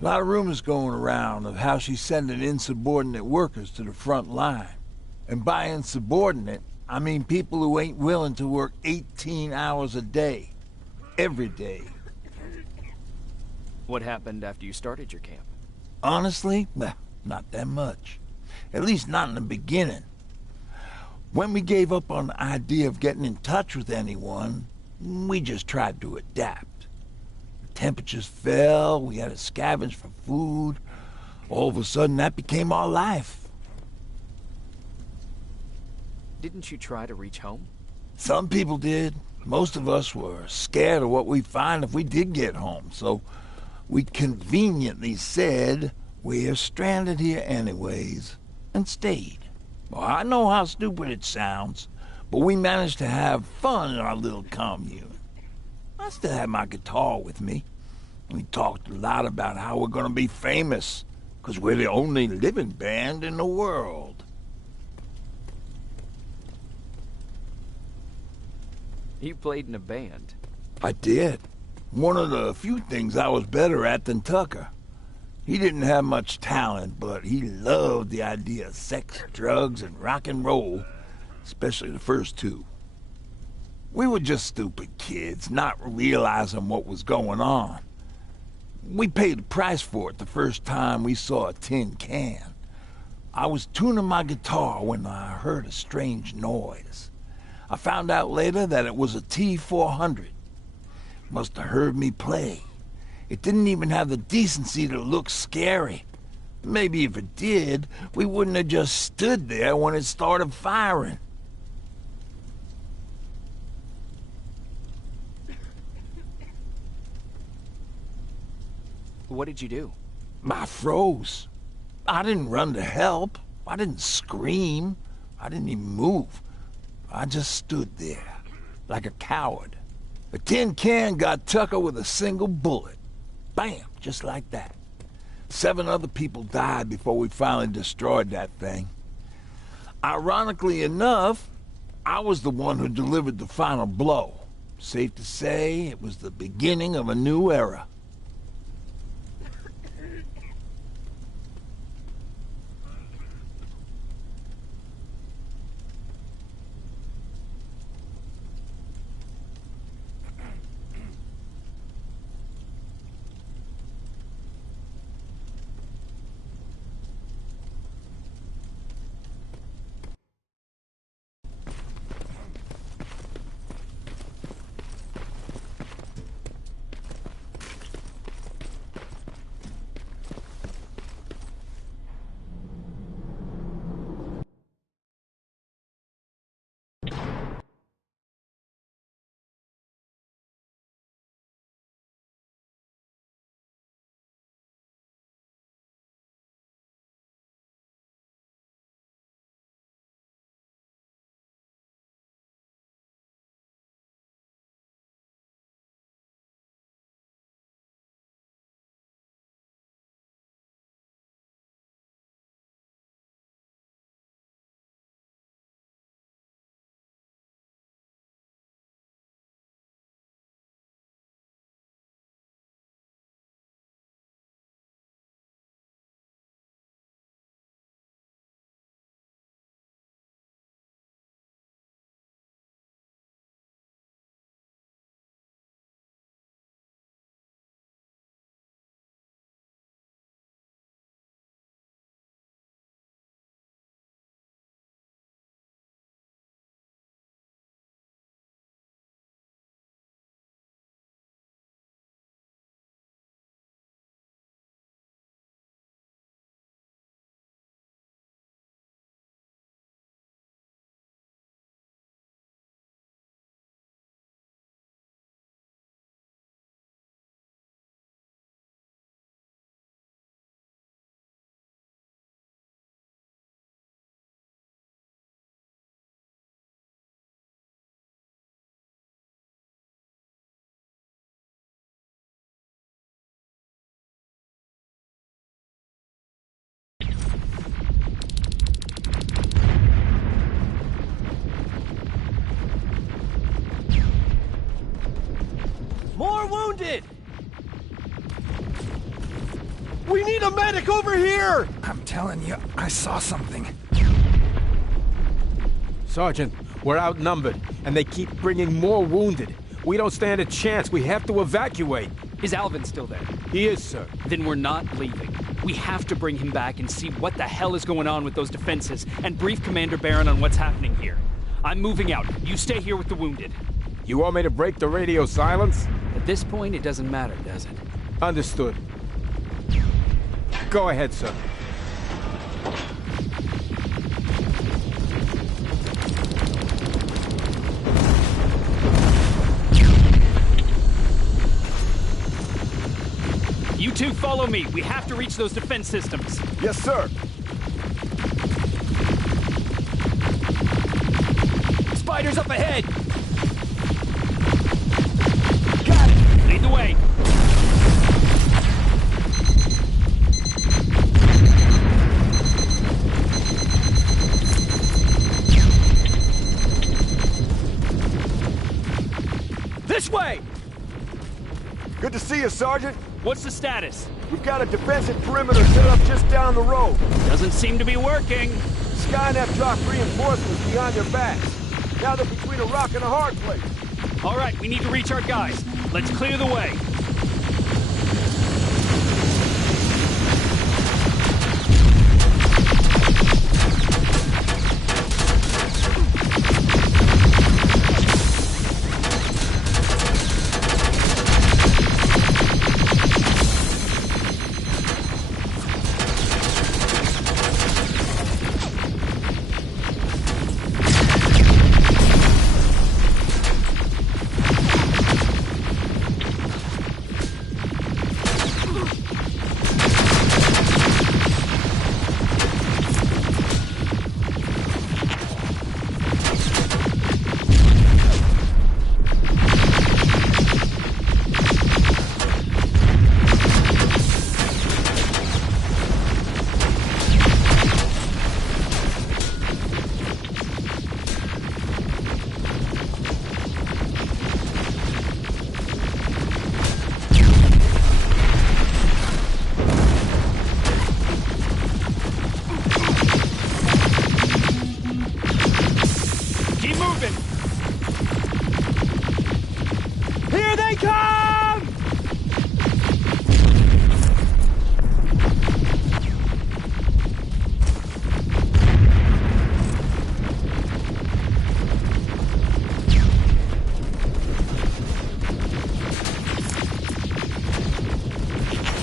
A lot of rumors going around of how she's sending insubordinate workers to the front line. And by insubordinate, I mean people who ain't willing to work 18 hours a day. Every day. What happened after you started your camp? Honestly, well, not that much. At least not in the beginning. When we gave up on the idea of getting in touch with anyone, we just tried to adapt. The temperatures fell, we had to scavenge for food. All of a sudden, that became our life. Didn't you try to reach home? Some people did. Most of us were scared of what we'd find if we did get home, so we conveniently said, we're stranded here anyways, and stayed. Well, I know how stupid it sounds, but we managed to have fun in our little commune. I still had my guitar with me. We talked a lot about how we're gonna be famous, because we're the only living band in the world. You played in a band. I did. One of the few things I was better at than Tucker. He didn't have much talent, but he loved the idea of sex, drugs, and rock and roll, especially the first two. We were just stupid kids, not realizing what was going on. We paid the price for it the first time we saw a tin can. I was tuning my guitar when I heard a strange noise. I found out later that it was a T-400. Must have heard me play. It didn't even have the decency to look scary. Maybe if it did, we wouldn't have just stood there when it started firing. What did you do? I froze. I didn't run to help. I didn't scream. I didn't even move. I just stood there, like a coward. The tin can got Tucker with a single bullet. Bam, just like that. 7 other people died before we finally destroyed that thing. Ironically enough, I was the one who delivered the final blow. Safe to say, it was the beginning of a new era. wounded! We need a medic over here! I'm telling you, I saw something. Sergeant, we're outnumbered, and they keep bringing more wounded. We don't stand a chance. We have to evacuate. Is Alvin still there? He is, sir. Then we're not leaving. We have to bring him back and see what the hell is going on with those defenses, and brief Commander Barron on what's happening here. I'm moving out. You stay here with the wounded. You want me to break the radio silence? At this point, it doesn't matter, does it? Understood. Go ahead, sir. You two follow me. We have to reach those defense systems. Yes, sir. Spiders up ahead! Got it! Lead the way. This way! Good to see you, Sergeant. What's the status? We've got a defensive perimeter set up just down the road. Doesn't seem to be working. Skynet dropped reinforcements behind their backs. Now they're between a rock and a hard place. All right, we need to reach our guys. Let's clear the way.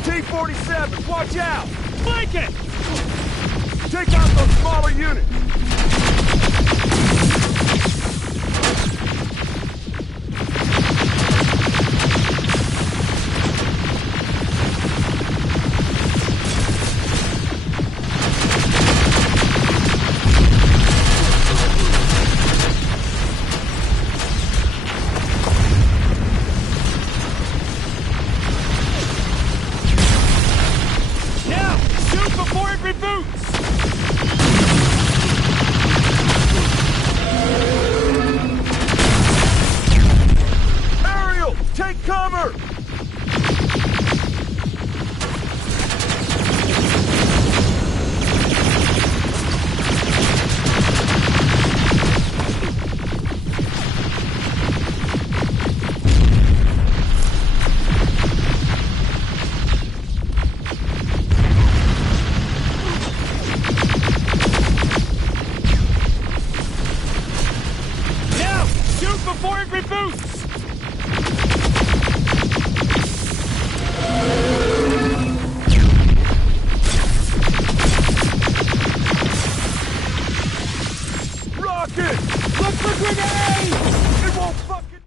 T-47, watch out! Flank it! Take out those smaller units! Take cover! Now! Shoot before it reboots! Rocket! Look for grenades! It won't fucking...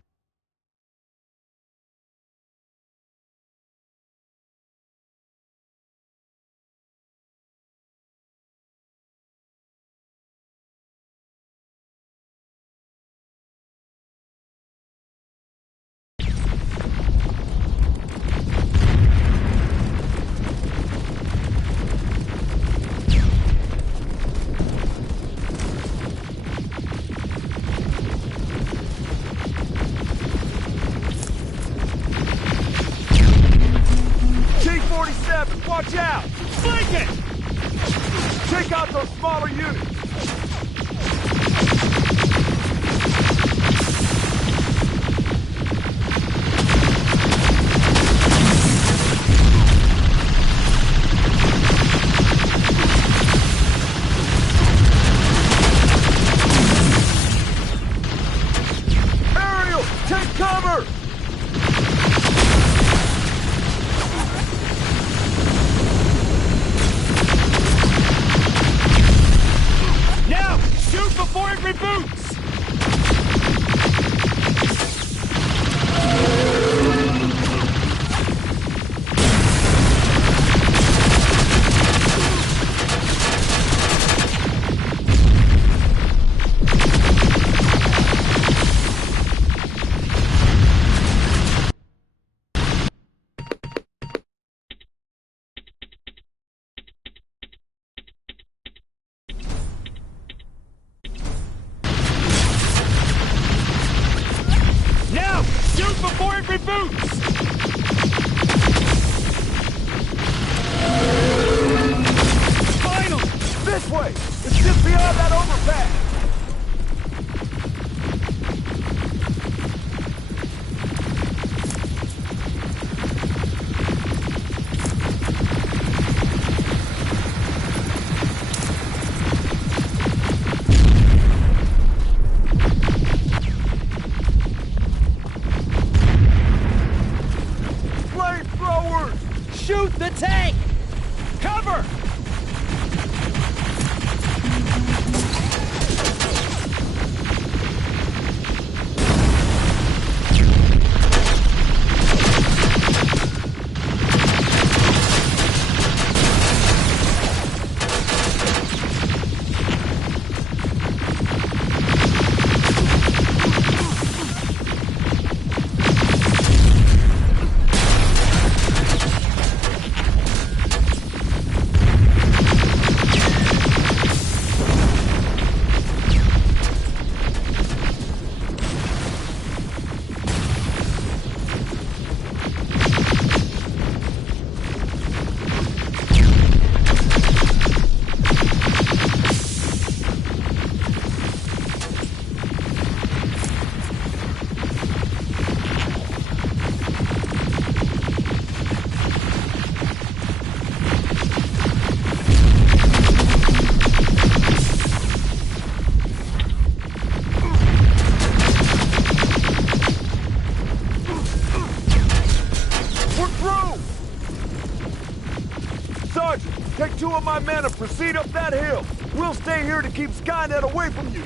watch out! Flank it! Take out those smaller units! Aerial, take cover! Now, shoot before it reboots! Now, shoot before it reboots! Finally! This way! It's just beyond that overpass! Flamethrowers! Shoot the tank! Cover! We're through! Sergeant, take 2 of my men and proceed up that hill. We'll stay here to keep Skynet away from you.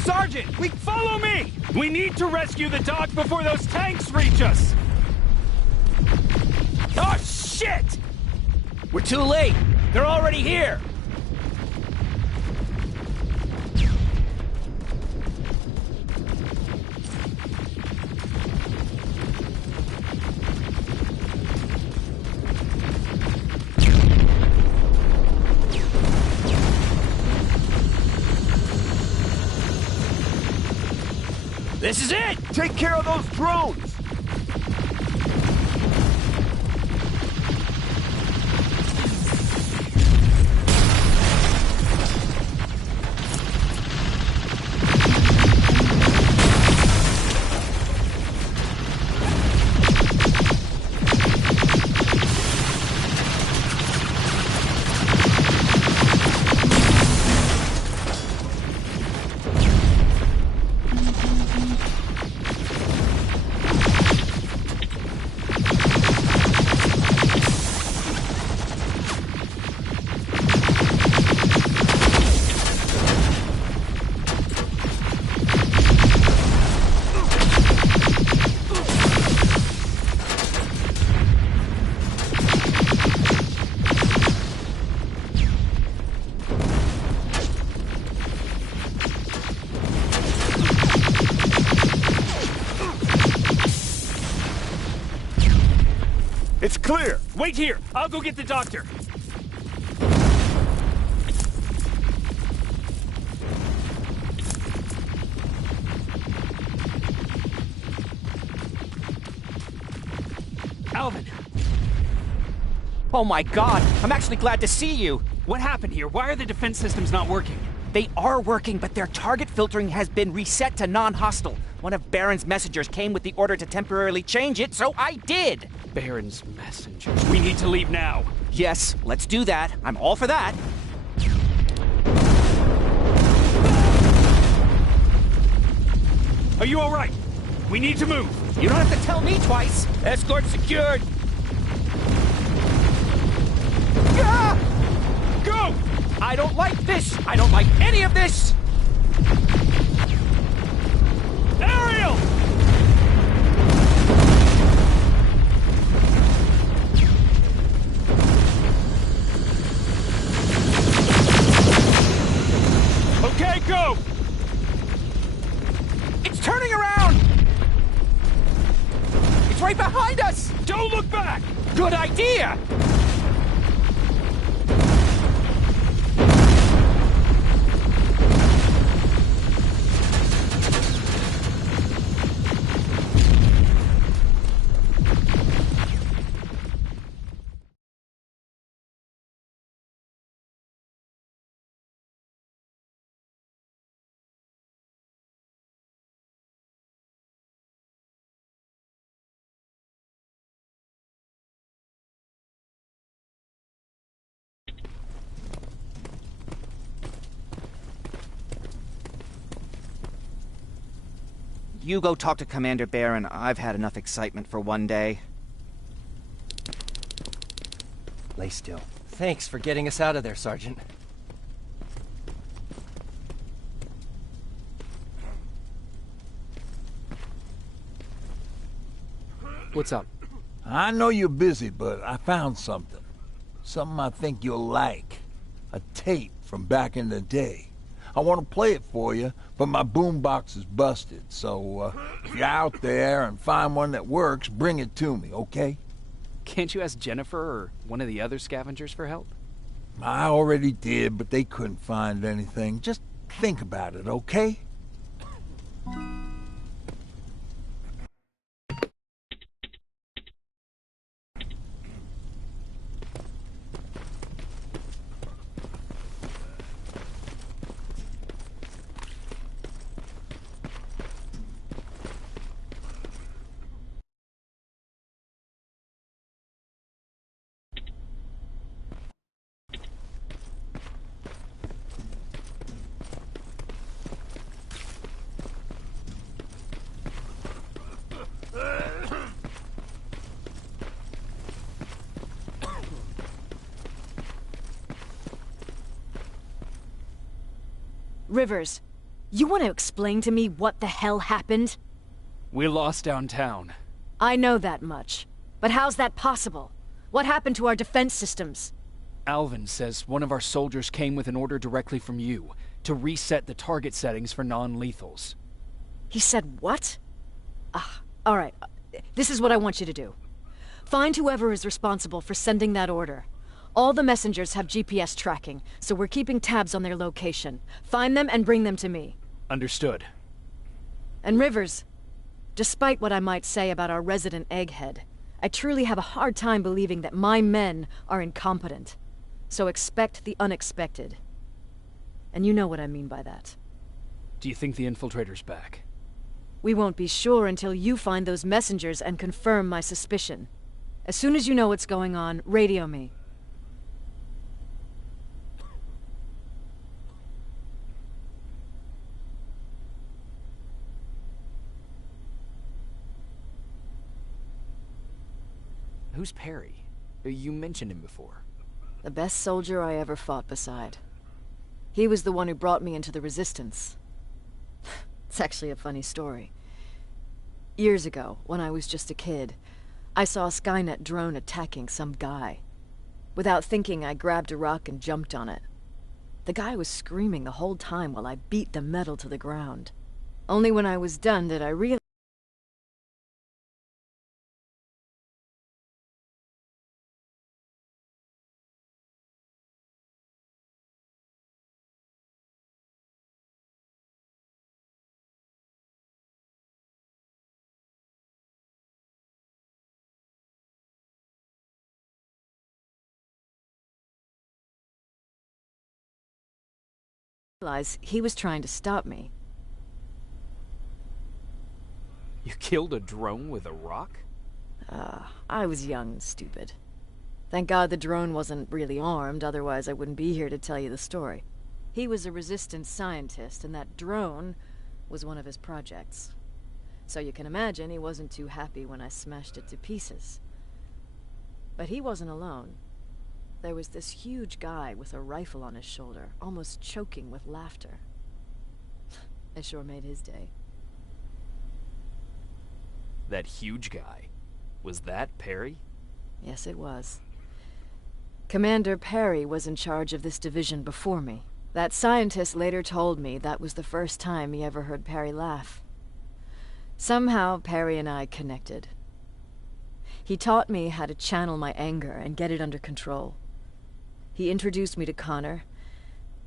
Sergeant, follow me! We need to rescue the dock before those tanks reach us! Oh, shit! We're too late. They're already here. This is it! Take care of those drones! It's clear. Wait here. I'll go get the doctor. Alvin! Oh my god, I'm actually glad to see you! What happened here? Why are the defense systems not working? They are working, but their target filtering has been reset to non-hostile. One of Baron's messengers came with the order to temporarily change it, so I did! Baron's messengers. We need to leave now. Yes, let's do that. I'm all for that. Are you all right? We need to move. You don't have to tell me twice. Escort secured. Ah! Go! I don't like this. I don't like any of this. Ariel! Okay, go! It's turning around! It's right behind us! Don't look back! Good idea! You go talk to Commander Baron. I've had enough excitement for one day. Lay still. Thanks for getting us out of there, Sergeant. What's up? I know you're busy, but I found something. Something I think you'll like. A tape from back in the day. I want to play it for you, but my boombox is busted, so if you're out there and find one that works, bring it to me, okay? Can't you ask Jennifer or one of the other scavengers for help? I already did, but they couldn't find anything. Just think about it, okay? Rivers, you want to explain to me what the hell happened? We lost downtown. I know that much. But how's that possible? What happened to our defense systems? Alvin says one of our soldiers came with an order directly from you to reset the target settings for non-lethals. He said what? All right. This is what I want you to do. Find whoever is responsible for sending that order. All the messengers have GPS tracking, so we're keeping tabs on their location. Find them and bring them to me. Understood. And Rivers, despite what I might say about our resident egghead, I truly have a hard time believing that my men are incompetent. So expect the unexpected. And you know what I mean by that. Do you think the infiltrator's back? We won't be sure until you find those messengers and confirm my suspicion. As soon as you know what's going on, radio me. Who's Perry? You mentioned him before. The best soldier I ever fought beside. He was the one who brought me into the Resistance. It's actually a funny story. Years ago, when I was just a kid, I saw a Skynet drone attacking some guy. Without thinking, I grabbed a rock and jumped on it. The guy was screaming the whole time while I beat the metal to the ground. Only when I was done did I realize realize he was trying to stop me. You killed a drone with a rock? I was young and stupid. Thank God the drone wasn't really armed, otherwise I wouldn't be here to tell you the story. He was a resistance scientist, and that drone was one of his projects. So you can imagine he wasn't too happy when I smashed it to pieces. But he wasn't alone. There was this huge guy with a rifle on his shoulder, almost choking with laughter. It sure made his day. That huge guy. Was that Perry? Yes, it was. Commander Perry was in charge of this division before me. That scientist later told me that was the first time he ever heard Perry laugh. Somehow, Perry and I connected. He taught me how to channel my anger and get it under control. He introduced me to Connor,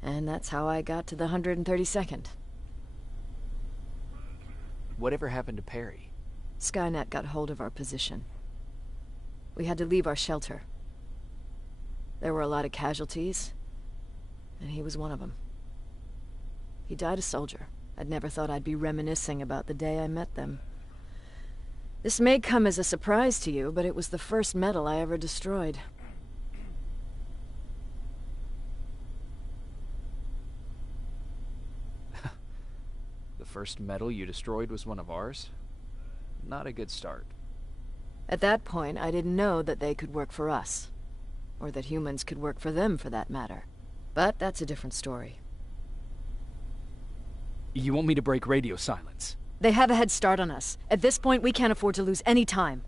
and that's how I got to the 132nd. Whatever happened to Perry? Skynet got hold of our position. We had to leave our shelter. There were a lot of casualties, and he was one of them. He died a soldier. I'd never thought I'd be reminiscing about the day I met them. This may come as a surprise to you, but it was the first metal I ever destroyed. The first metal you destroyed was one of ours? Not a good start. At that point, I didn't know that they could work for us. Or that humans could work for them, for that matter. But that's a different story. You want me to break radio silence? They have a head start on us. At this point, we can't afford to lose any time.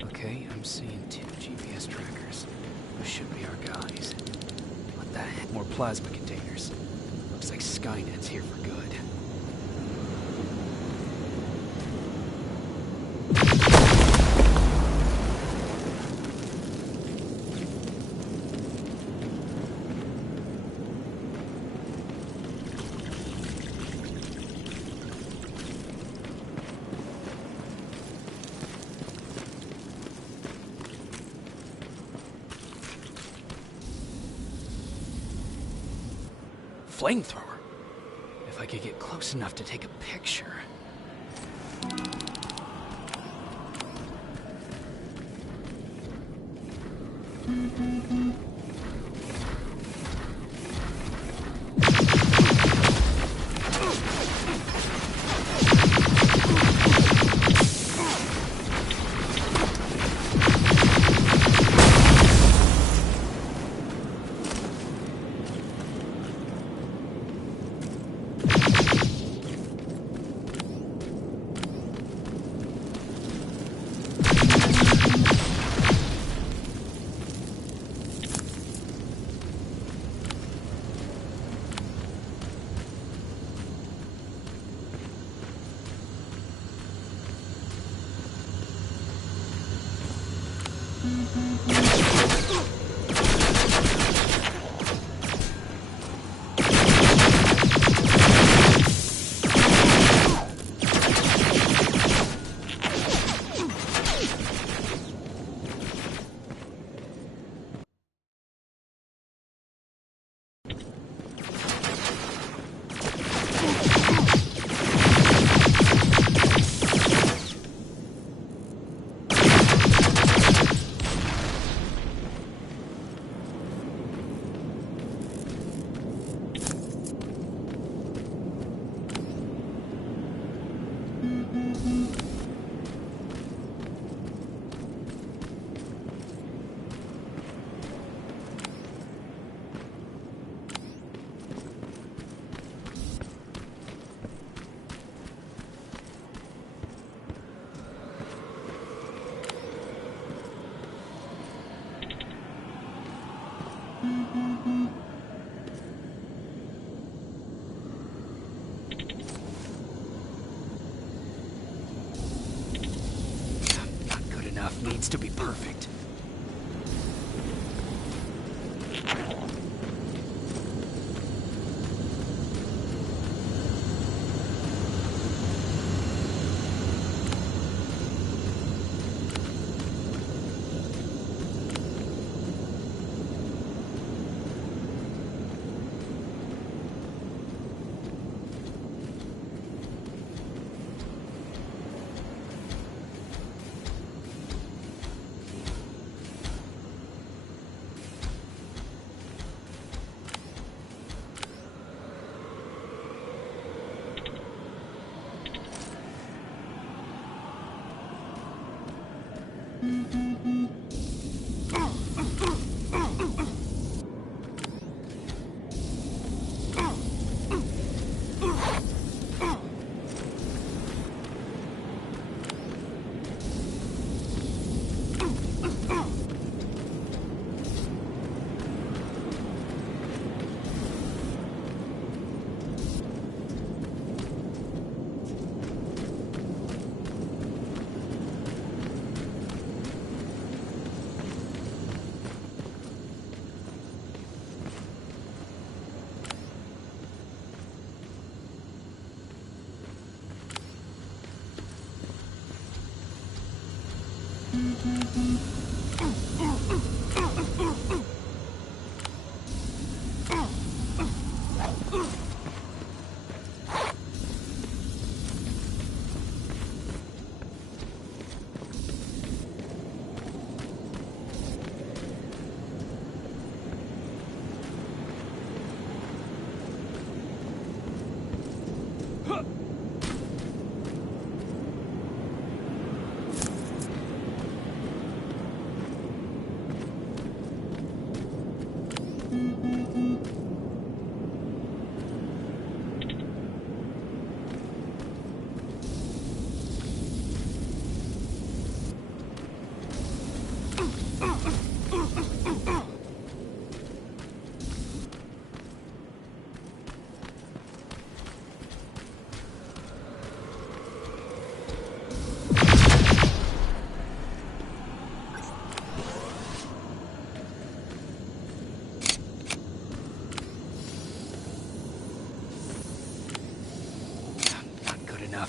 Okay, I'm seeing 2 GPS trackers. Those should be our guys. What the heck? More plasma containers. Looks like Skynet's here for good. Flamethrower? If I could get close enough to take a picture. Not good enough. Needs to be perfect.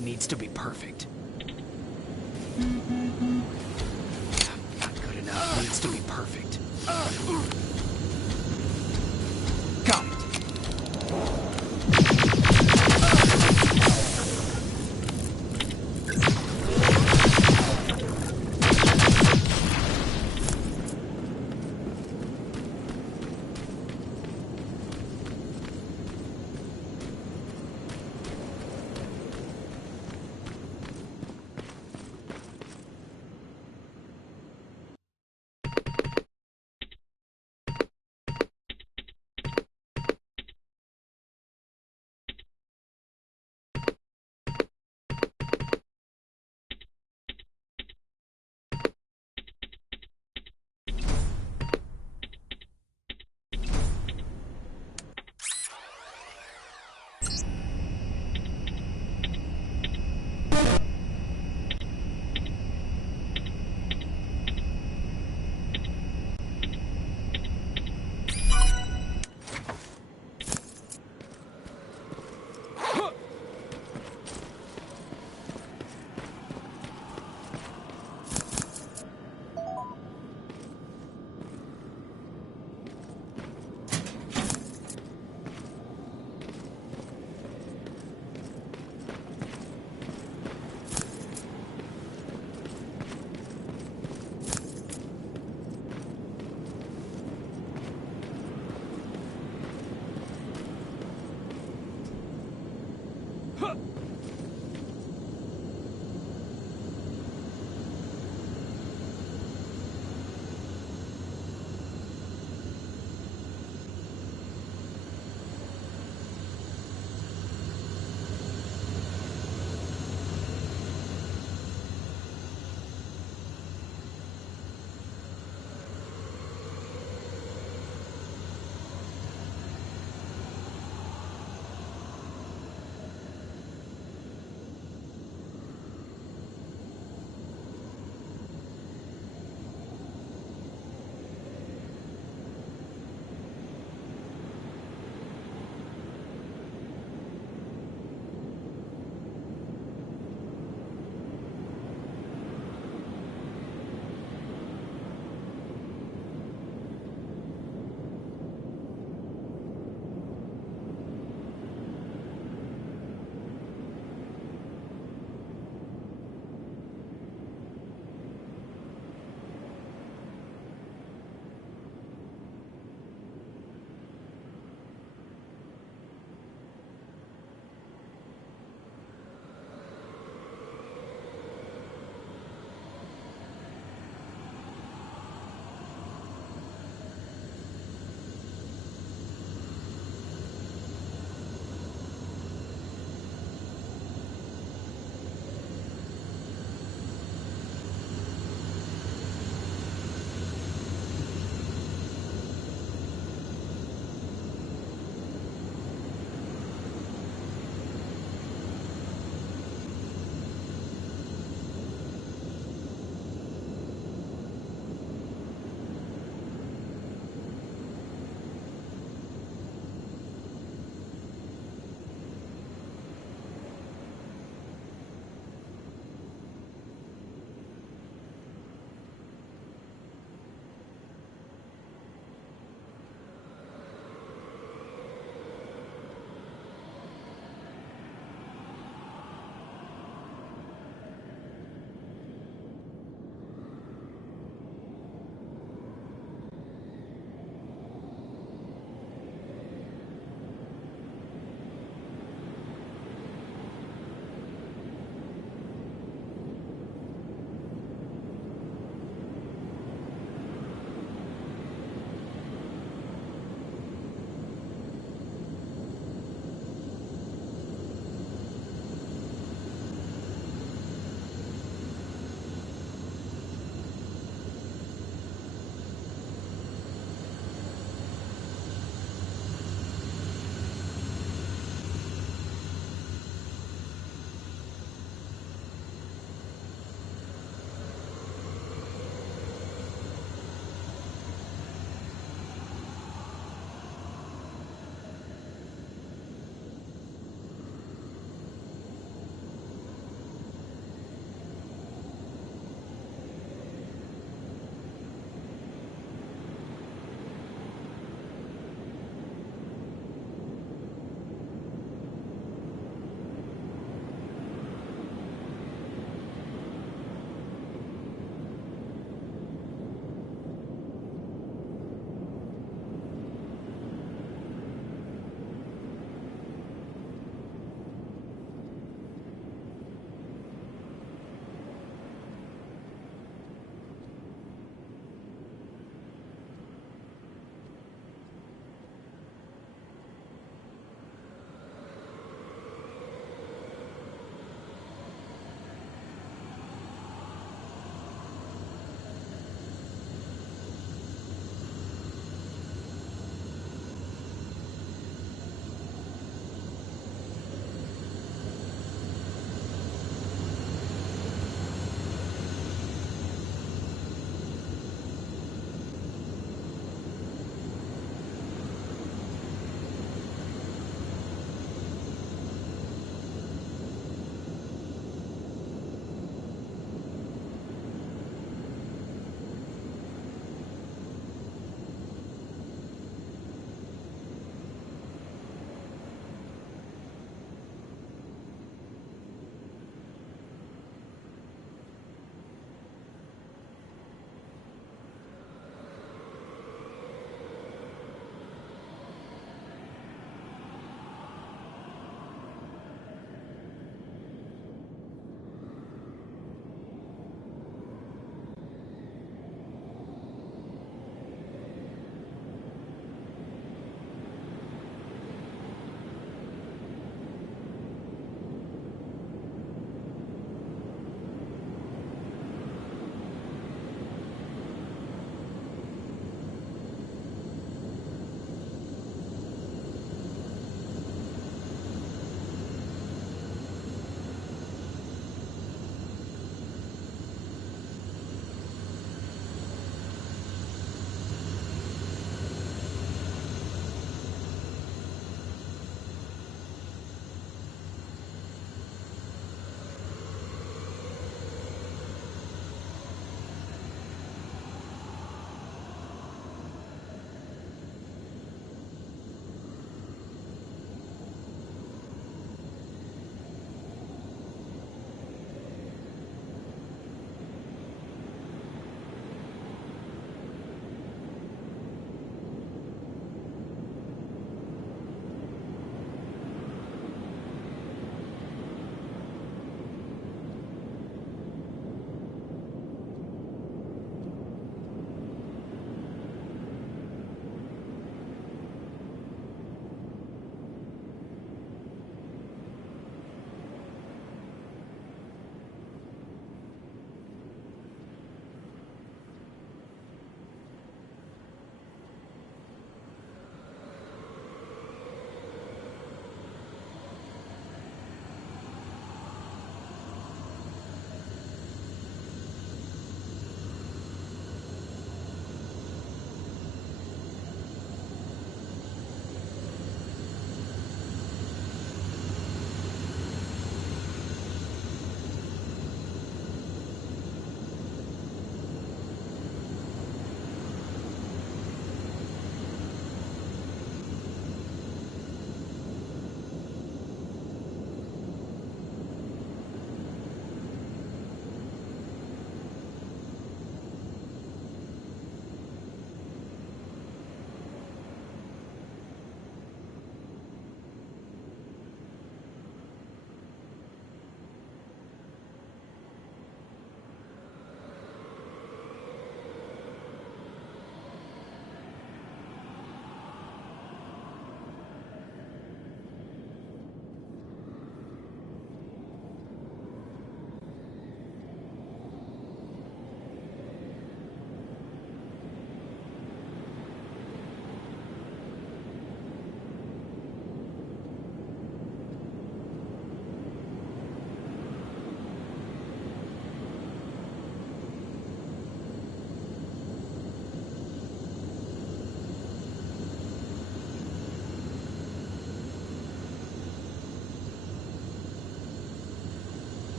Needs to be perfect. Not good enough. Needs to be perfect. Got it.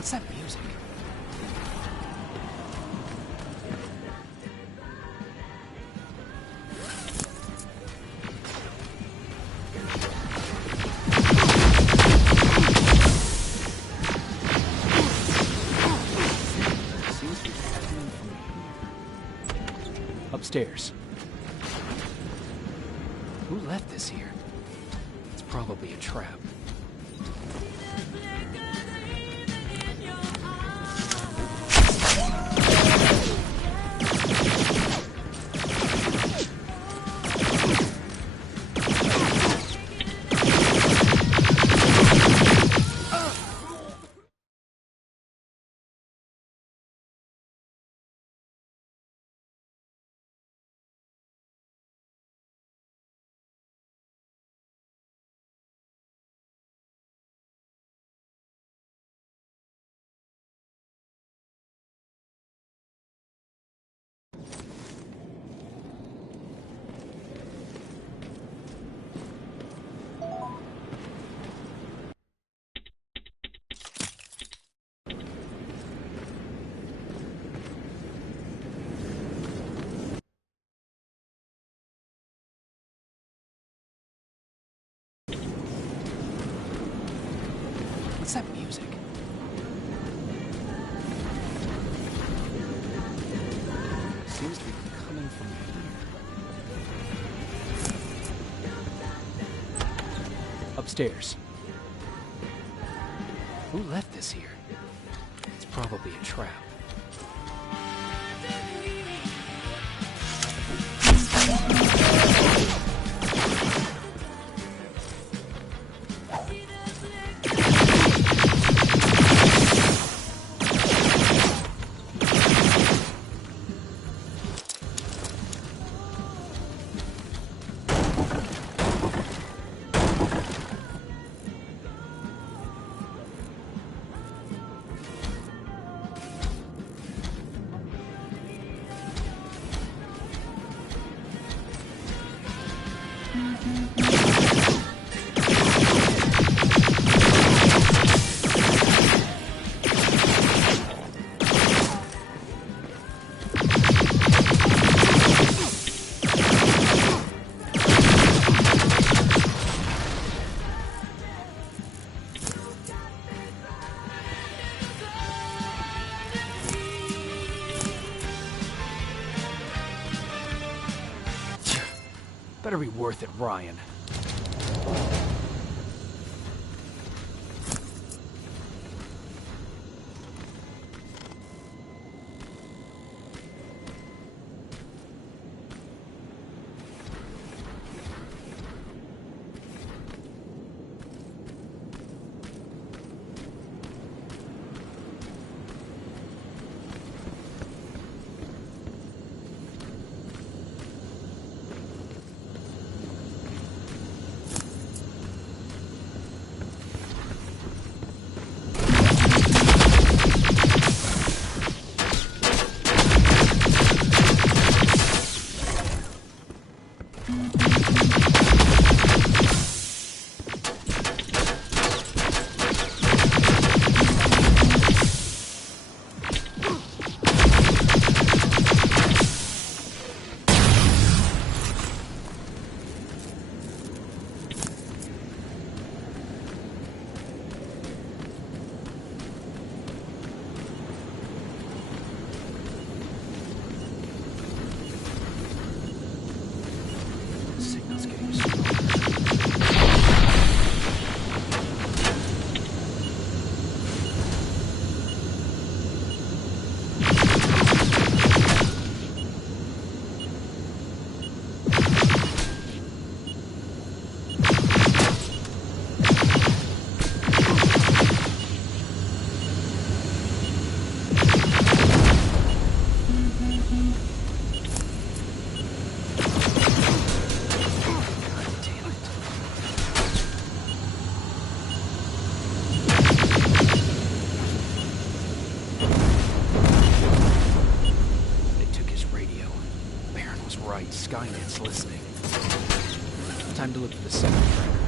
What's that music? Upstairs. Who left this here? It's probably a trap. What's that music? Seems to be coming from here. Upstairs. Who left this here? It's probably a trap. Better be worth it, Ryan. was listening. Time to look for the second tracker.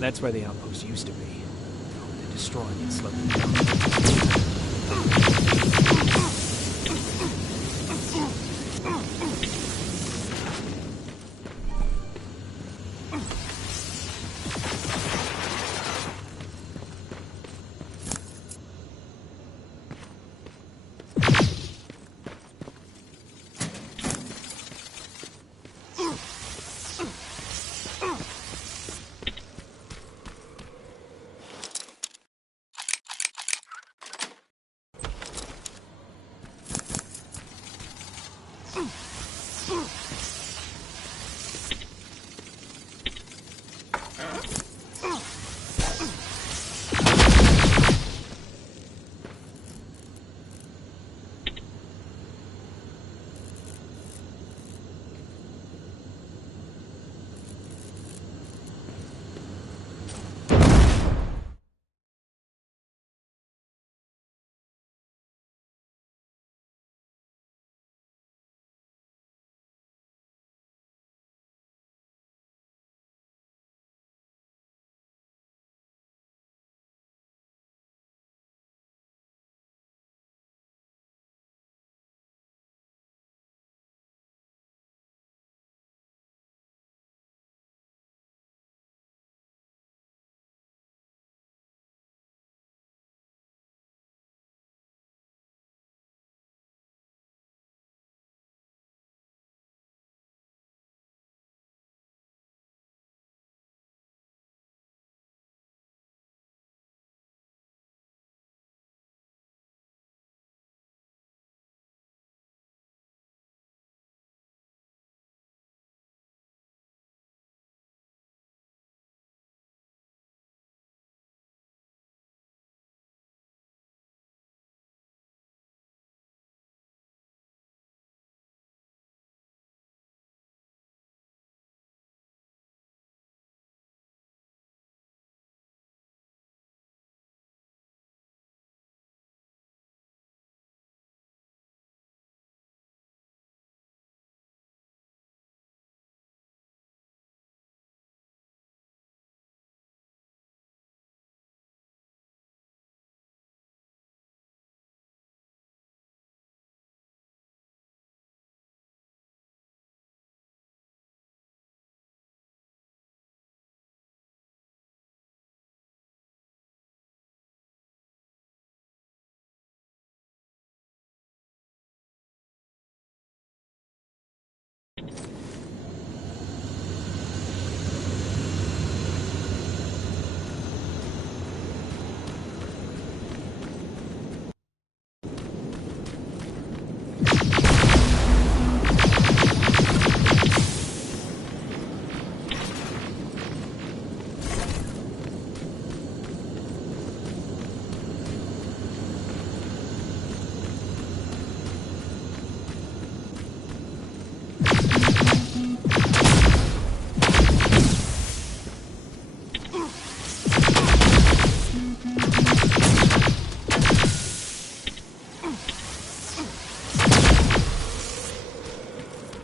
That's where the outpost used to be. They're destroying it slowly down.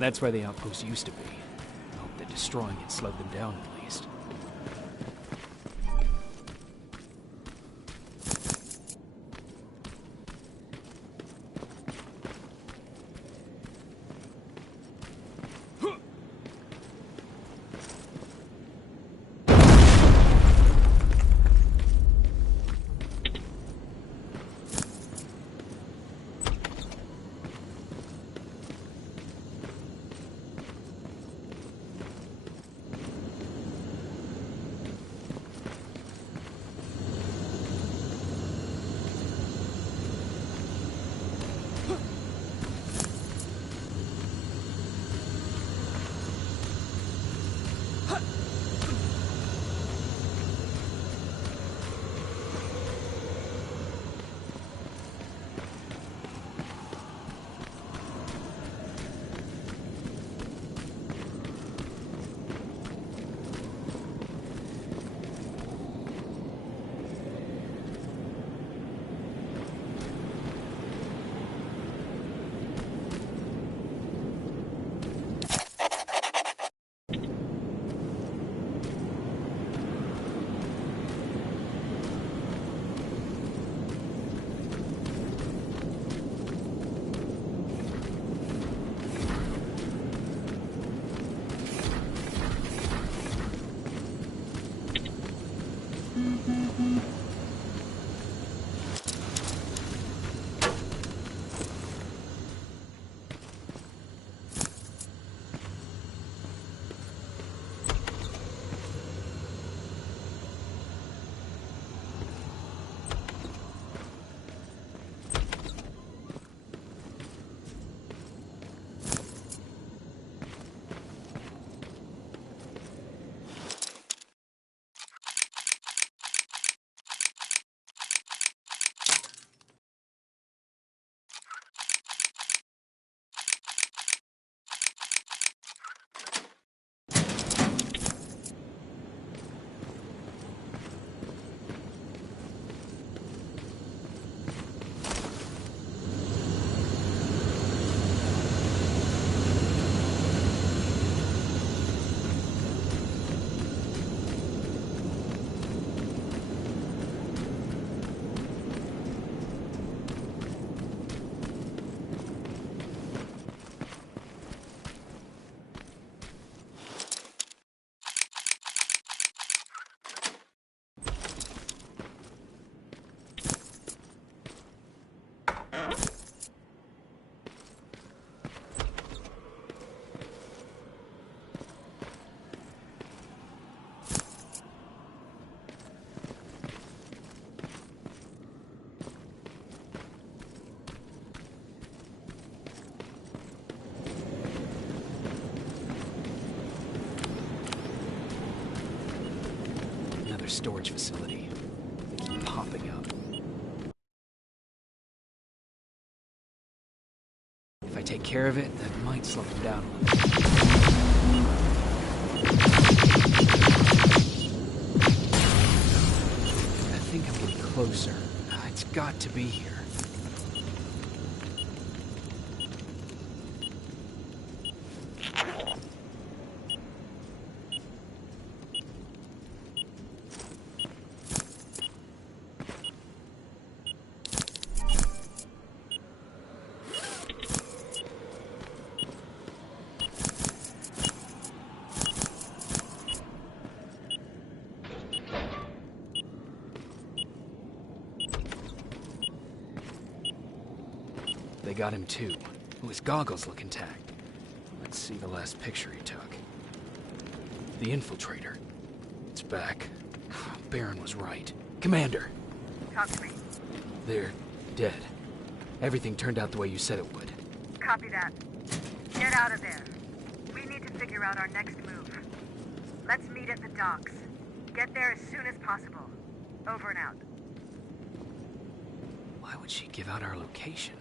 That's where the outpost used to be. I hope that destroying it slowed them down at least. storage facility. They keep popping up. If I take care of it, that might slow them down a little. I think I'm getting closer. It's got to be here. They got him too. His goggles look intact. Let's see the last picture he took. The infiltrator. It's back. Baron was right. Commander! Talk to me. They're dead. Everything turned out the way you said it would. Copy that. Get out of there. We need to figure out our next move. Let's meet at the docks. Get there as soon as possible. Over and out. Why would she give out our location?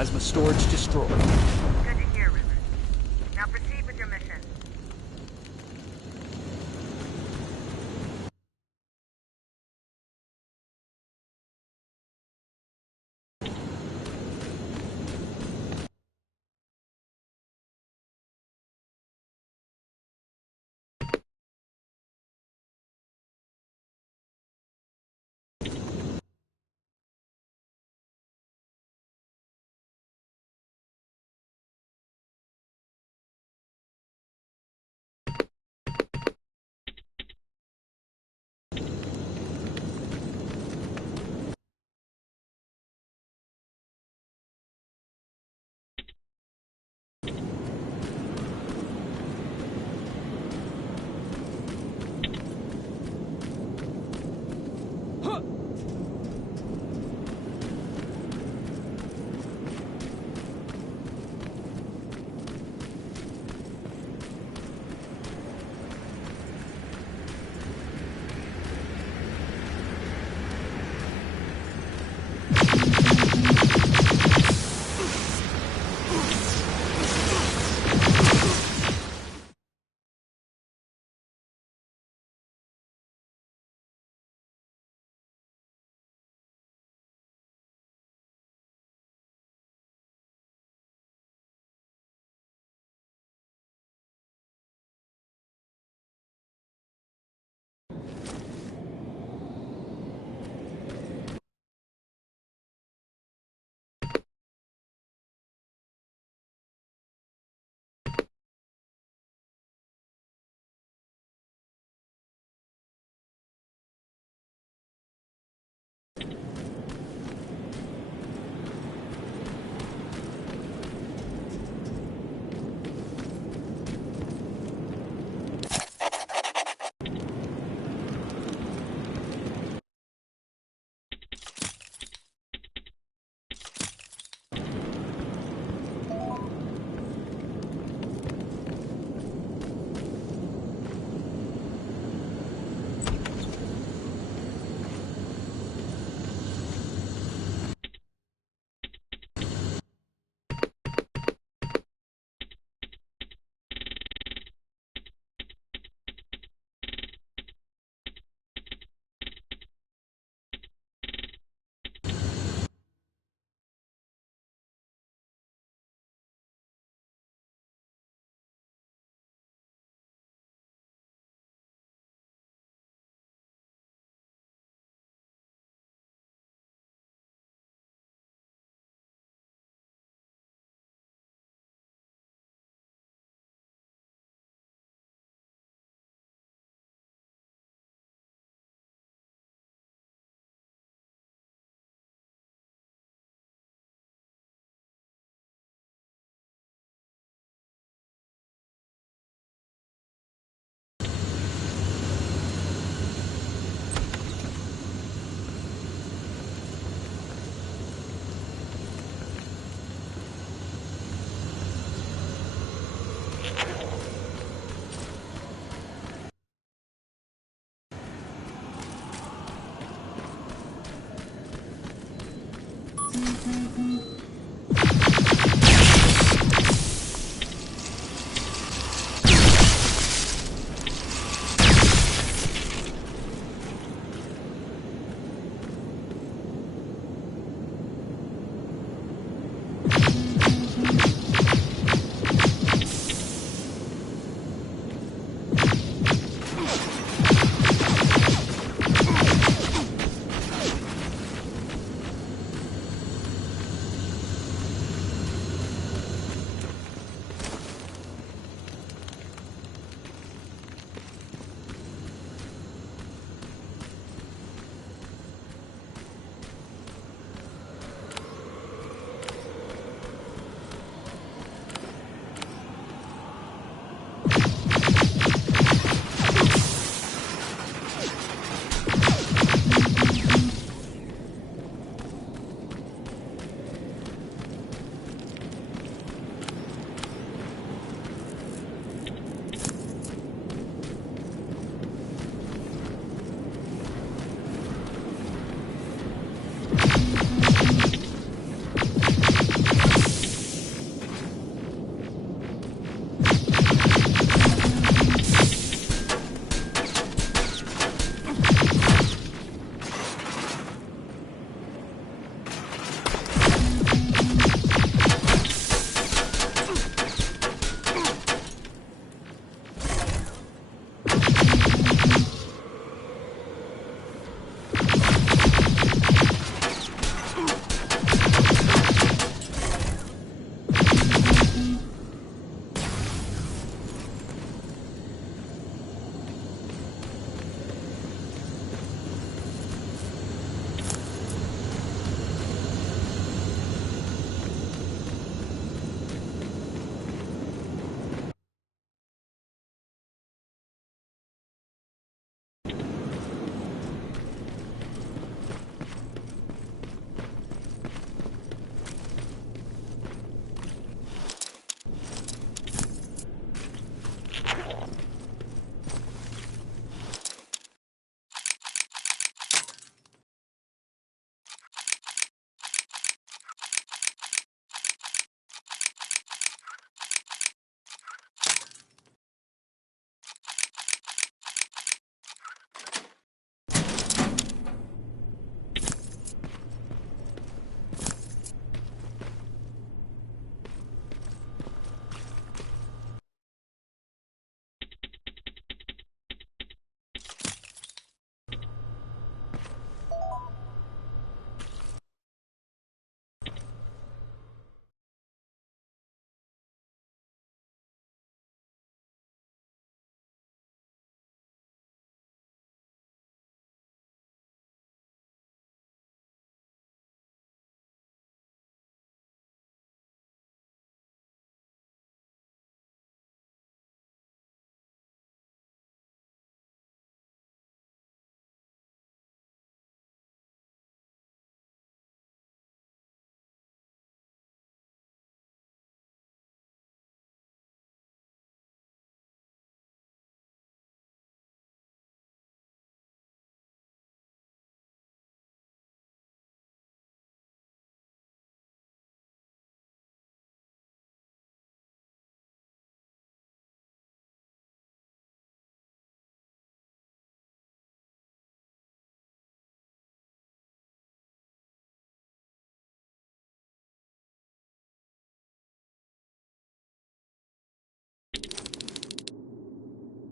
Plasma storage destroyed. Good to hear, Rivers. Now proceed with your mission.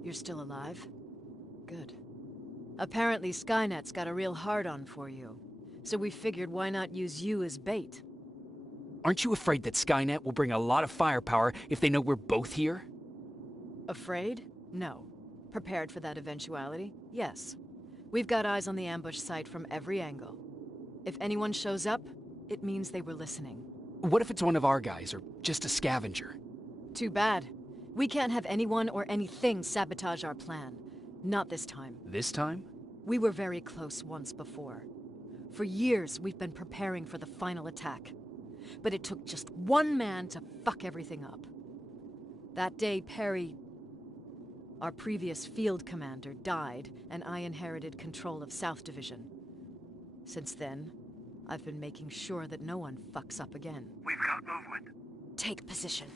You're still alive? Good. Apparently Skynet's got a real hard-on for you. So we figured why not use you as bait? Aren't you afraid that Skynet will bring a lot of firepower if they know we're both here? Afraid? No. Prepared for that eventuality? Yes. We've got eyes on the ambush site from every angle. If anyone shows up, it means they were listening. What if it's one of our guys, or just a scavenger? Too bad. We can't have anyone or anything sabotage our plan. Not this time. This time? We were very close once before. For years, we've been preparing for the final attack. But it took just one man to fuck everything up. That day, Perry, our previous field commander, died, and I inherited control of South Division. Since then, I've been making sure that no one fucks up again. We've got movement. Take position.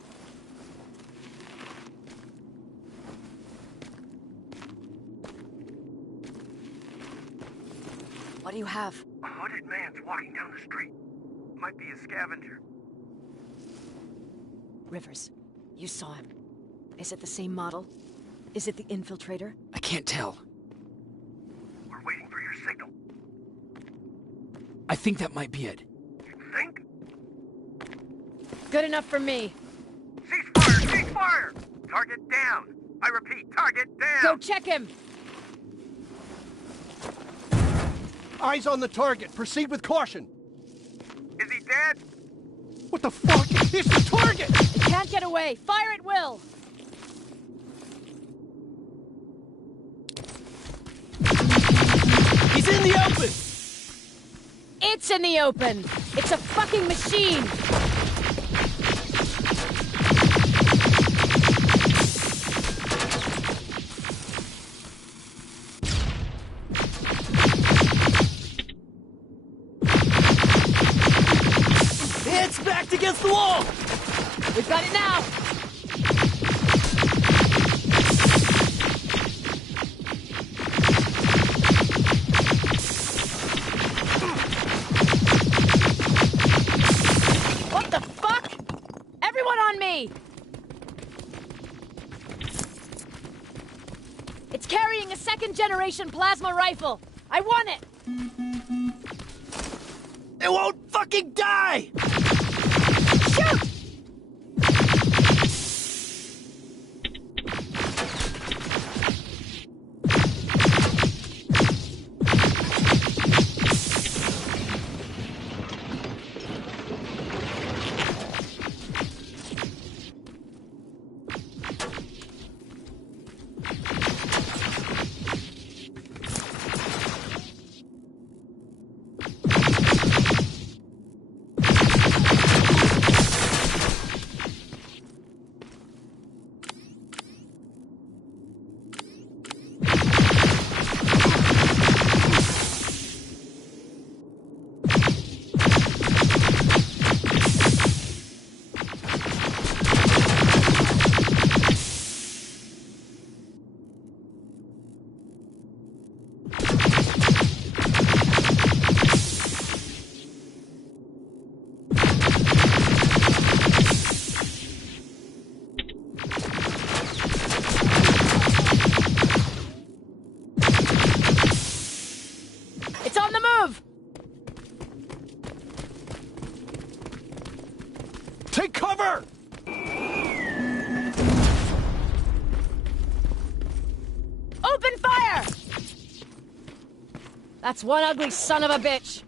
What do you have? A hooded man's walking down the street. Might be a scavenger. Rivers, you saw him. Is it the same model? Is it the infiltrator? I can't tell. We're waiting for your signal. I think that might be it. You think? Good enough for me. Cease fire! Cease fire! Target down! I repeat, target down! Go check him! Eyes on the target. Proceed with caution. Is he dead? What the fuck? It's the target! It can't get away. Fire at will! He's in the open! It's in the open! It's a fucking machine! It's backed against the wall! We've got it now! What the fuck? Everyone on me! It's carrying a second-generation plasma rifle! I want it! It won't fucking die! Shoot! It's on the move! Take cover! Open fire! That's one ugly son of a bitch!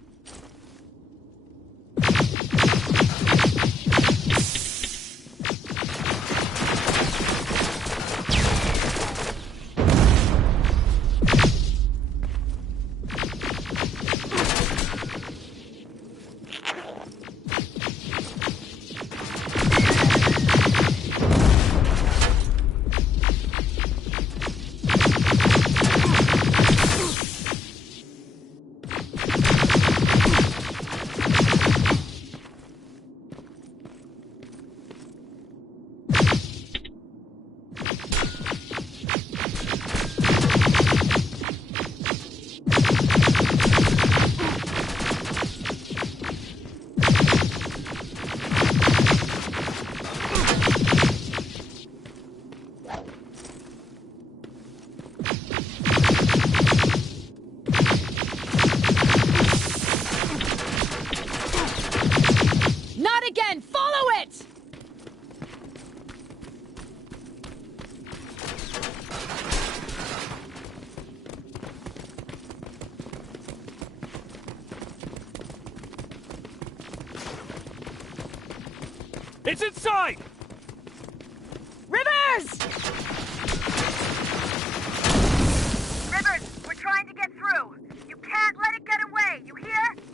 It's inside! Rivers! Rivers, we're trying to get through. You can't let it get away, you hear?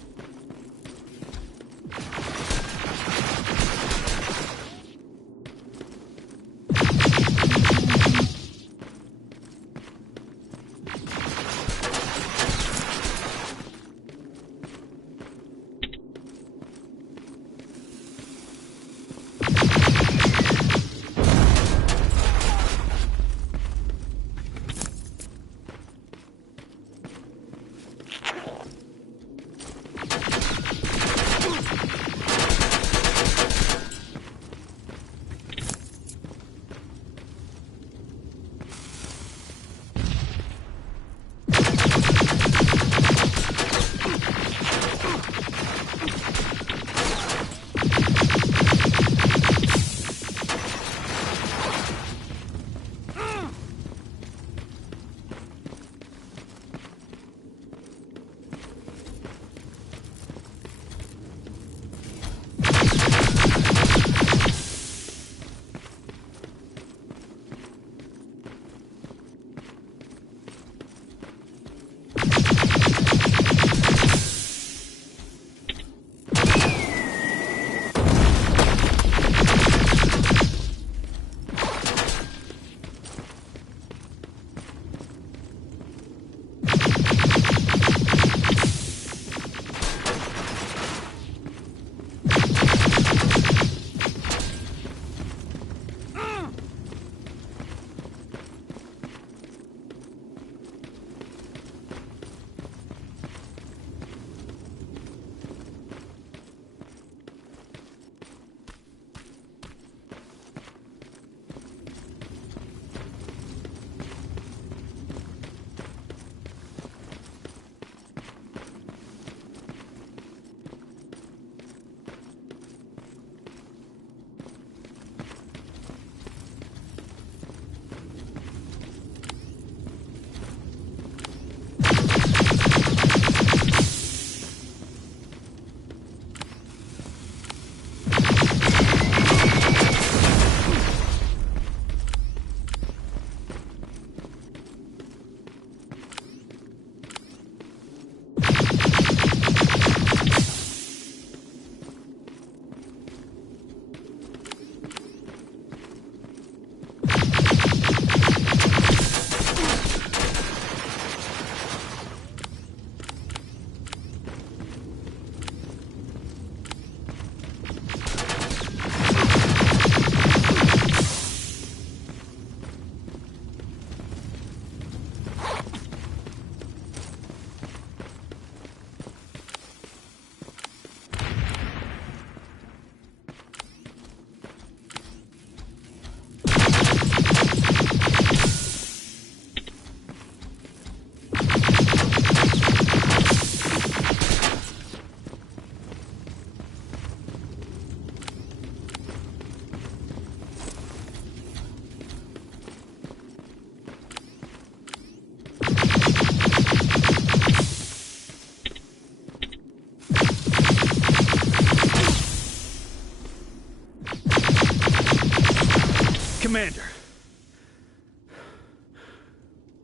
Commander!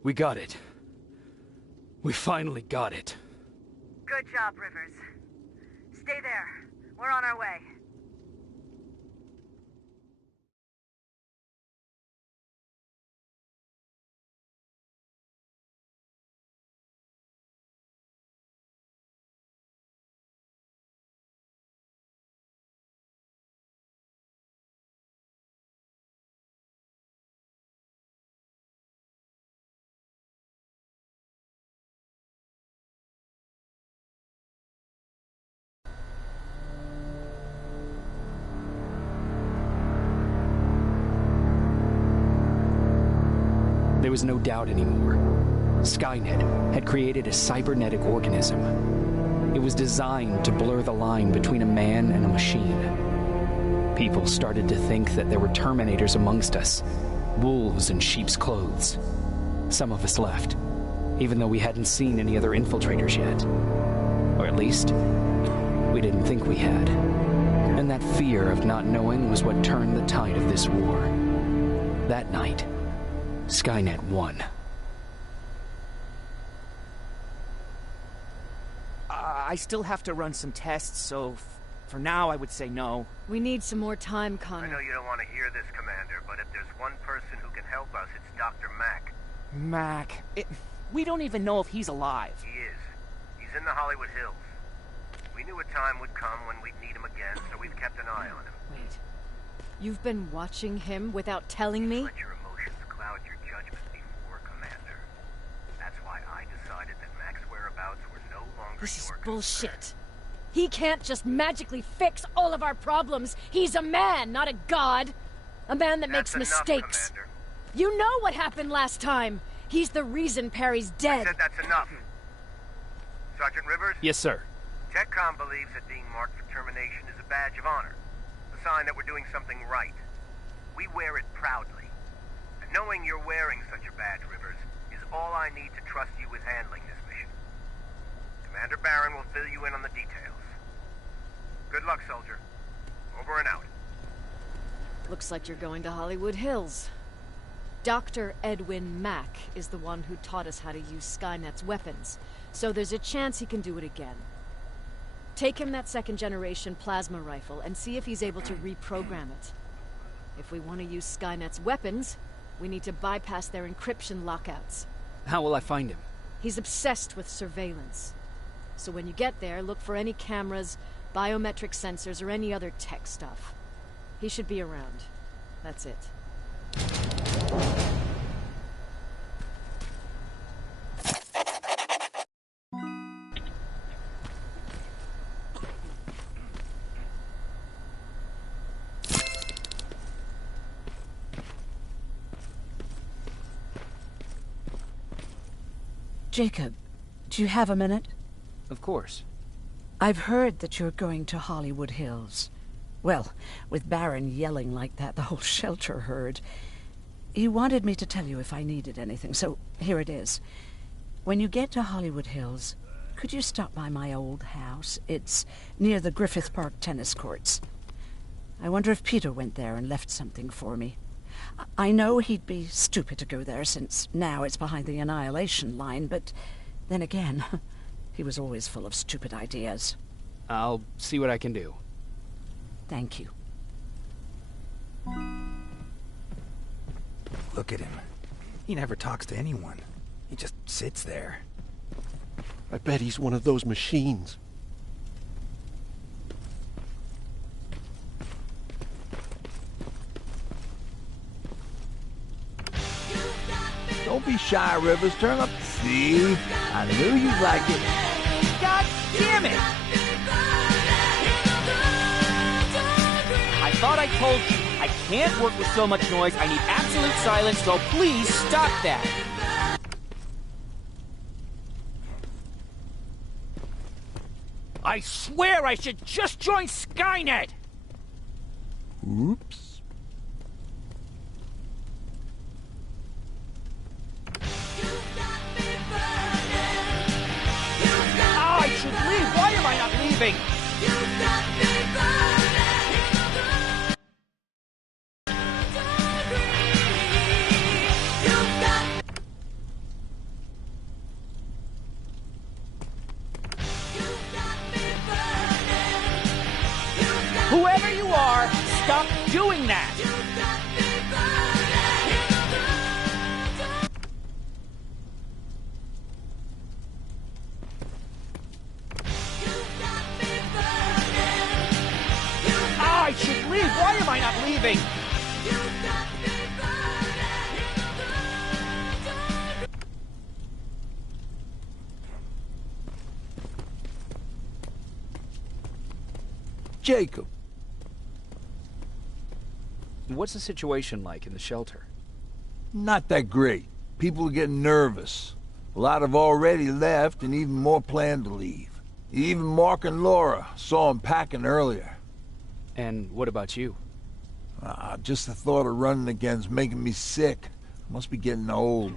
We got it. We finally got it. Good job, Rivers. Stay there. We're on our way. There was no doubt anymore. Skynet had created a cybernetic organism. It was designed to blur the line between a man and a machine. People started to think that there were Terminators amongst us, wolves in sheep's clothes. Some of us left, even though we hadn't seen any other infiltrators yet. Or at least, we didn't think we had. And that fear of not knowing was what turned the tide of this war. That night, Skynet won. I still have to run some tests, so for now I would say no. We need some more time, Connor. I know you don't want to hear this, Commander, but if there's one person who can help us, it's Dr. Mack. Mac. We don't even know if he's alive. He is. He's in the Hollywood Hills. We knew a time would come when we'd need him again, so we've kept an eye on him. Wait. You've been watching him without telling me? Let your emotions cloud your judgment before, Commander. That's why I decided that Mack's whereabouts were no longer This is your bullshit. concern. He can't just magically fix all of our problems. He's a man, not a god. A man that makes That's enough, mistakes. Commander. You know what happened last time. He's the reason Perry's dead. I said that's enough. Sergeant Rivers? Yes, sir. TechCom believes that being marked for termination is a badge of honor. A sign that we're doing something right. We wear it proudly. And knowing you're wearing such a badge, Rivers, is all I need to trust you with handling this mission. Commander Barron will fill you in on the details. Good luck, soldier. Over and out. Looks like you're going to Hollywood Hills. Dr. Edwin Mack is the one who taught us how to use Skynet's weapons, so there's a chance he can do it again. Take him that second-generation plasma rifle and see if he's able to reprogram it. If we want to use Skynet's weapons, we need to bypass their encryption lockouts. How will I find him? He's obsessed with surveillance. So when you get there, look for any cameras, biometric sensors, or any other tech stuff. He should be around. That's it. Jacob, do you have a minute? Of course. I've heard that you're going to Hollywood Hills. Well, with Barron yelling like that, the whole shelter heard. He wanted me to tell you if I needed anything, so here it is. When you get to Hollywood Hills, could you stop by my old house? It's near the Griffith Park tennis courts. I wonder if Peter went there and left something for me. I know he'd be stupid to go there, since now it's behind the Annihilation line, but then again, he was always full of stupid ideas. I'll see what I can do. Thank you. Look at him. He never talks to anyone. He just sits there. I bet he's one of those machines. Don't be shy, Rivers. Turn up. See? I knew you'd like it. God damn it! I thought I told you, I can't work with so much noise. I need absolute silence, so please stop that. I swear I should just join Skynet! Oops. I should leave. Why am I not leaving? Whoever you are, stop doing that! I should leave. Why am I not leaving? Jacob. What's the situation like in the shelter? Not that great. People are getting nervous. A lot have already left, and even more plan to leave. Even Mark and Laura saw them packing earlier. And what about you? Just the thought of running again's making me sick. I must be getting old.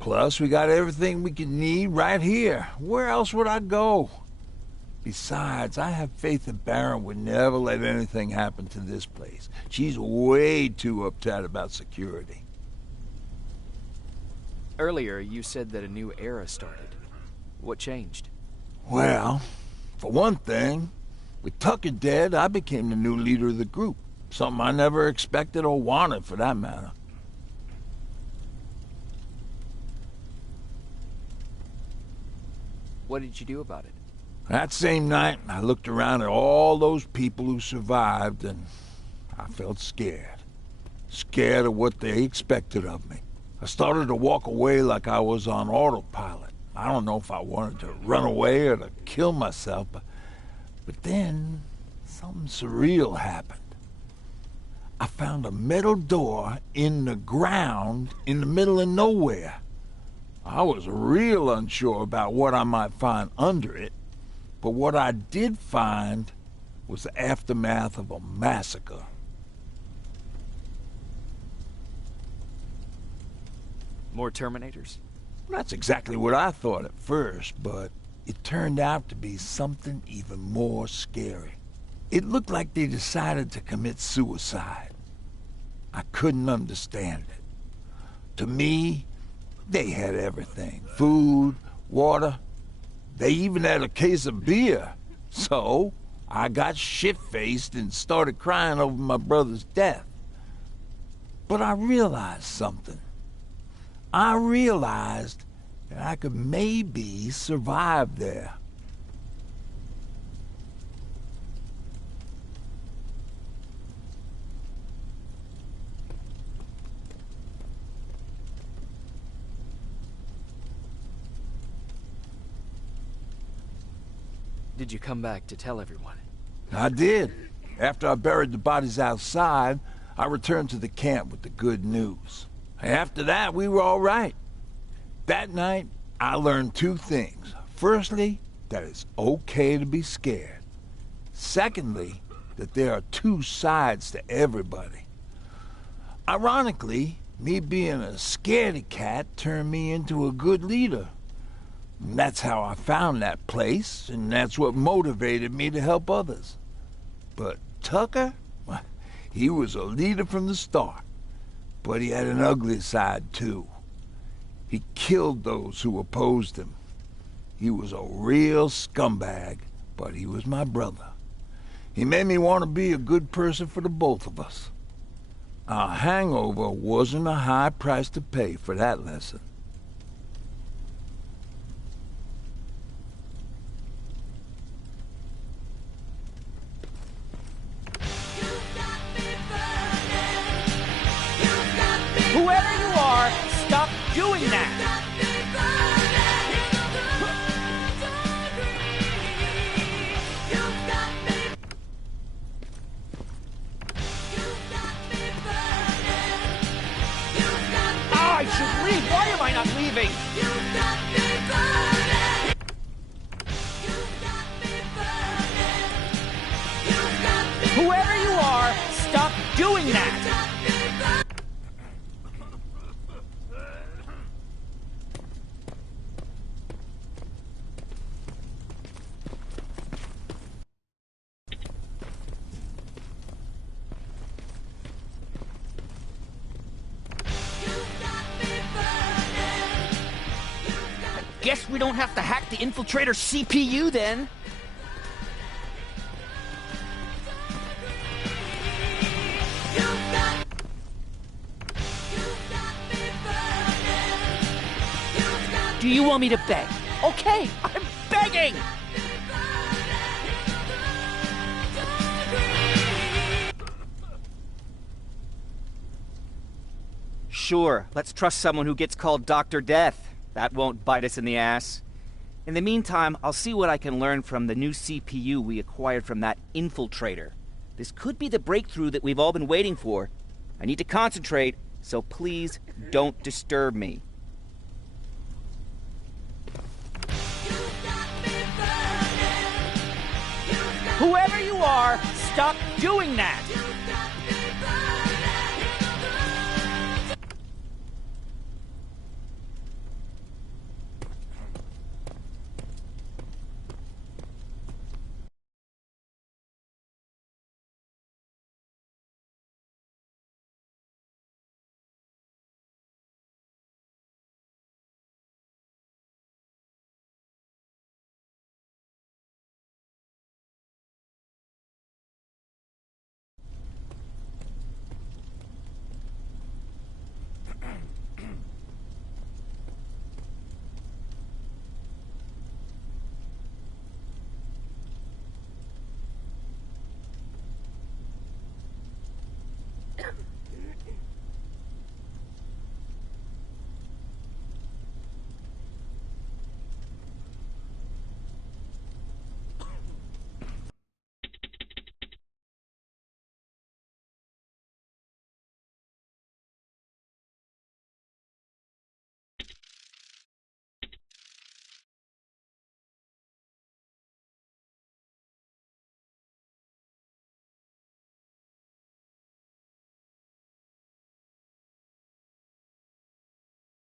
Plus, we got everything we could need right here. Where else would I go? Besides, I have faith that Baron would never let anything happen to this place. She's way too uptight about security. Earlier, you said that a new era started. What changed? Well, for one thing, with Tucker dead, I became the new leader of the group. Something I never expected or wanted, for that matter. What did you do about it? That same night, I looked around at all those people who survived, and I felt scared. Scared of what they expected of me. I started to walk away like I was on autopilot. I don't know if I wanted to run away or to kill myself, but then something surreal happened. I found a metal door in the ground in the middle of nowhere. I was real unsure about what I might find under it, but what I did find was the aftermath of a massacre. More Terminators? That's exactly what I thought at first, but it turned out to be something even more scary. It looked like they decided to commit suicide. I couldn't understand it. To me, they had everything. Food, water. They even had a case of beer. So, I got shit-faced and started crying over my brother's death. But I realized something. I realized that I could maybe survive there. Did you come back to tell everyone? I did. After I buried the bodies outside, I returned to the camp with the good news. After that, we were all right. That night, I learned two things. Firstly, that it's okay to be scared. Secondly, that there are two sides to everybody. Ironically, me being a scaredy cat turned me into a good leader. And that's how I found that place, and that's what motivated me to help others. But Tucker, well, he was a leader from the start. But he had an ugly side, too. He killed those who opposed him. He was a real scumbag, but he was my brother. He made me want to be a good person for the both of us. Our hangover wasn't a high price to pay for that lesson. Whoever you are, stop doing that! I should leave! Why am I not leaving? Whoever you are, stop doing that! Guess we don't have to hack the infiltrator CPU then. Do you want me to beg? Okay, I'm begging! Sure, let's trust someone who gets called Dr. Death. That won't bite us in the ass. In the meantime, I'll see what I can learn from the new CPU we acquired from that infiltrator. This could be the breakthrough that we've all been waiting for. I need to concentrate, so please don't disturb me. Whoever you are, stop doing that!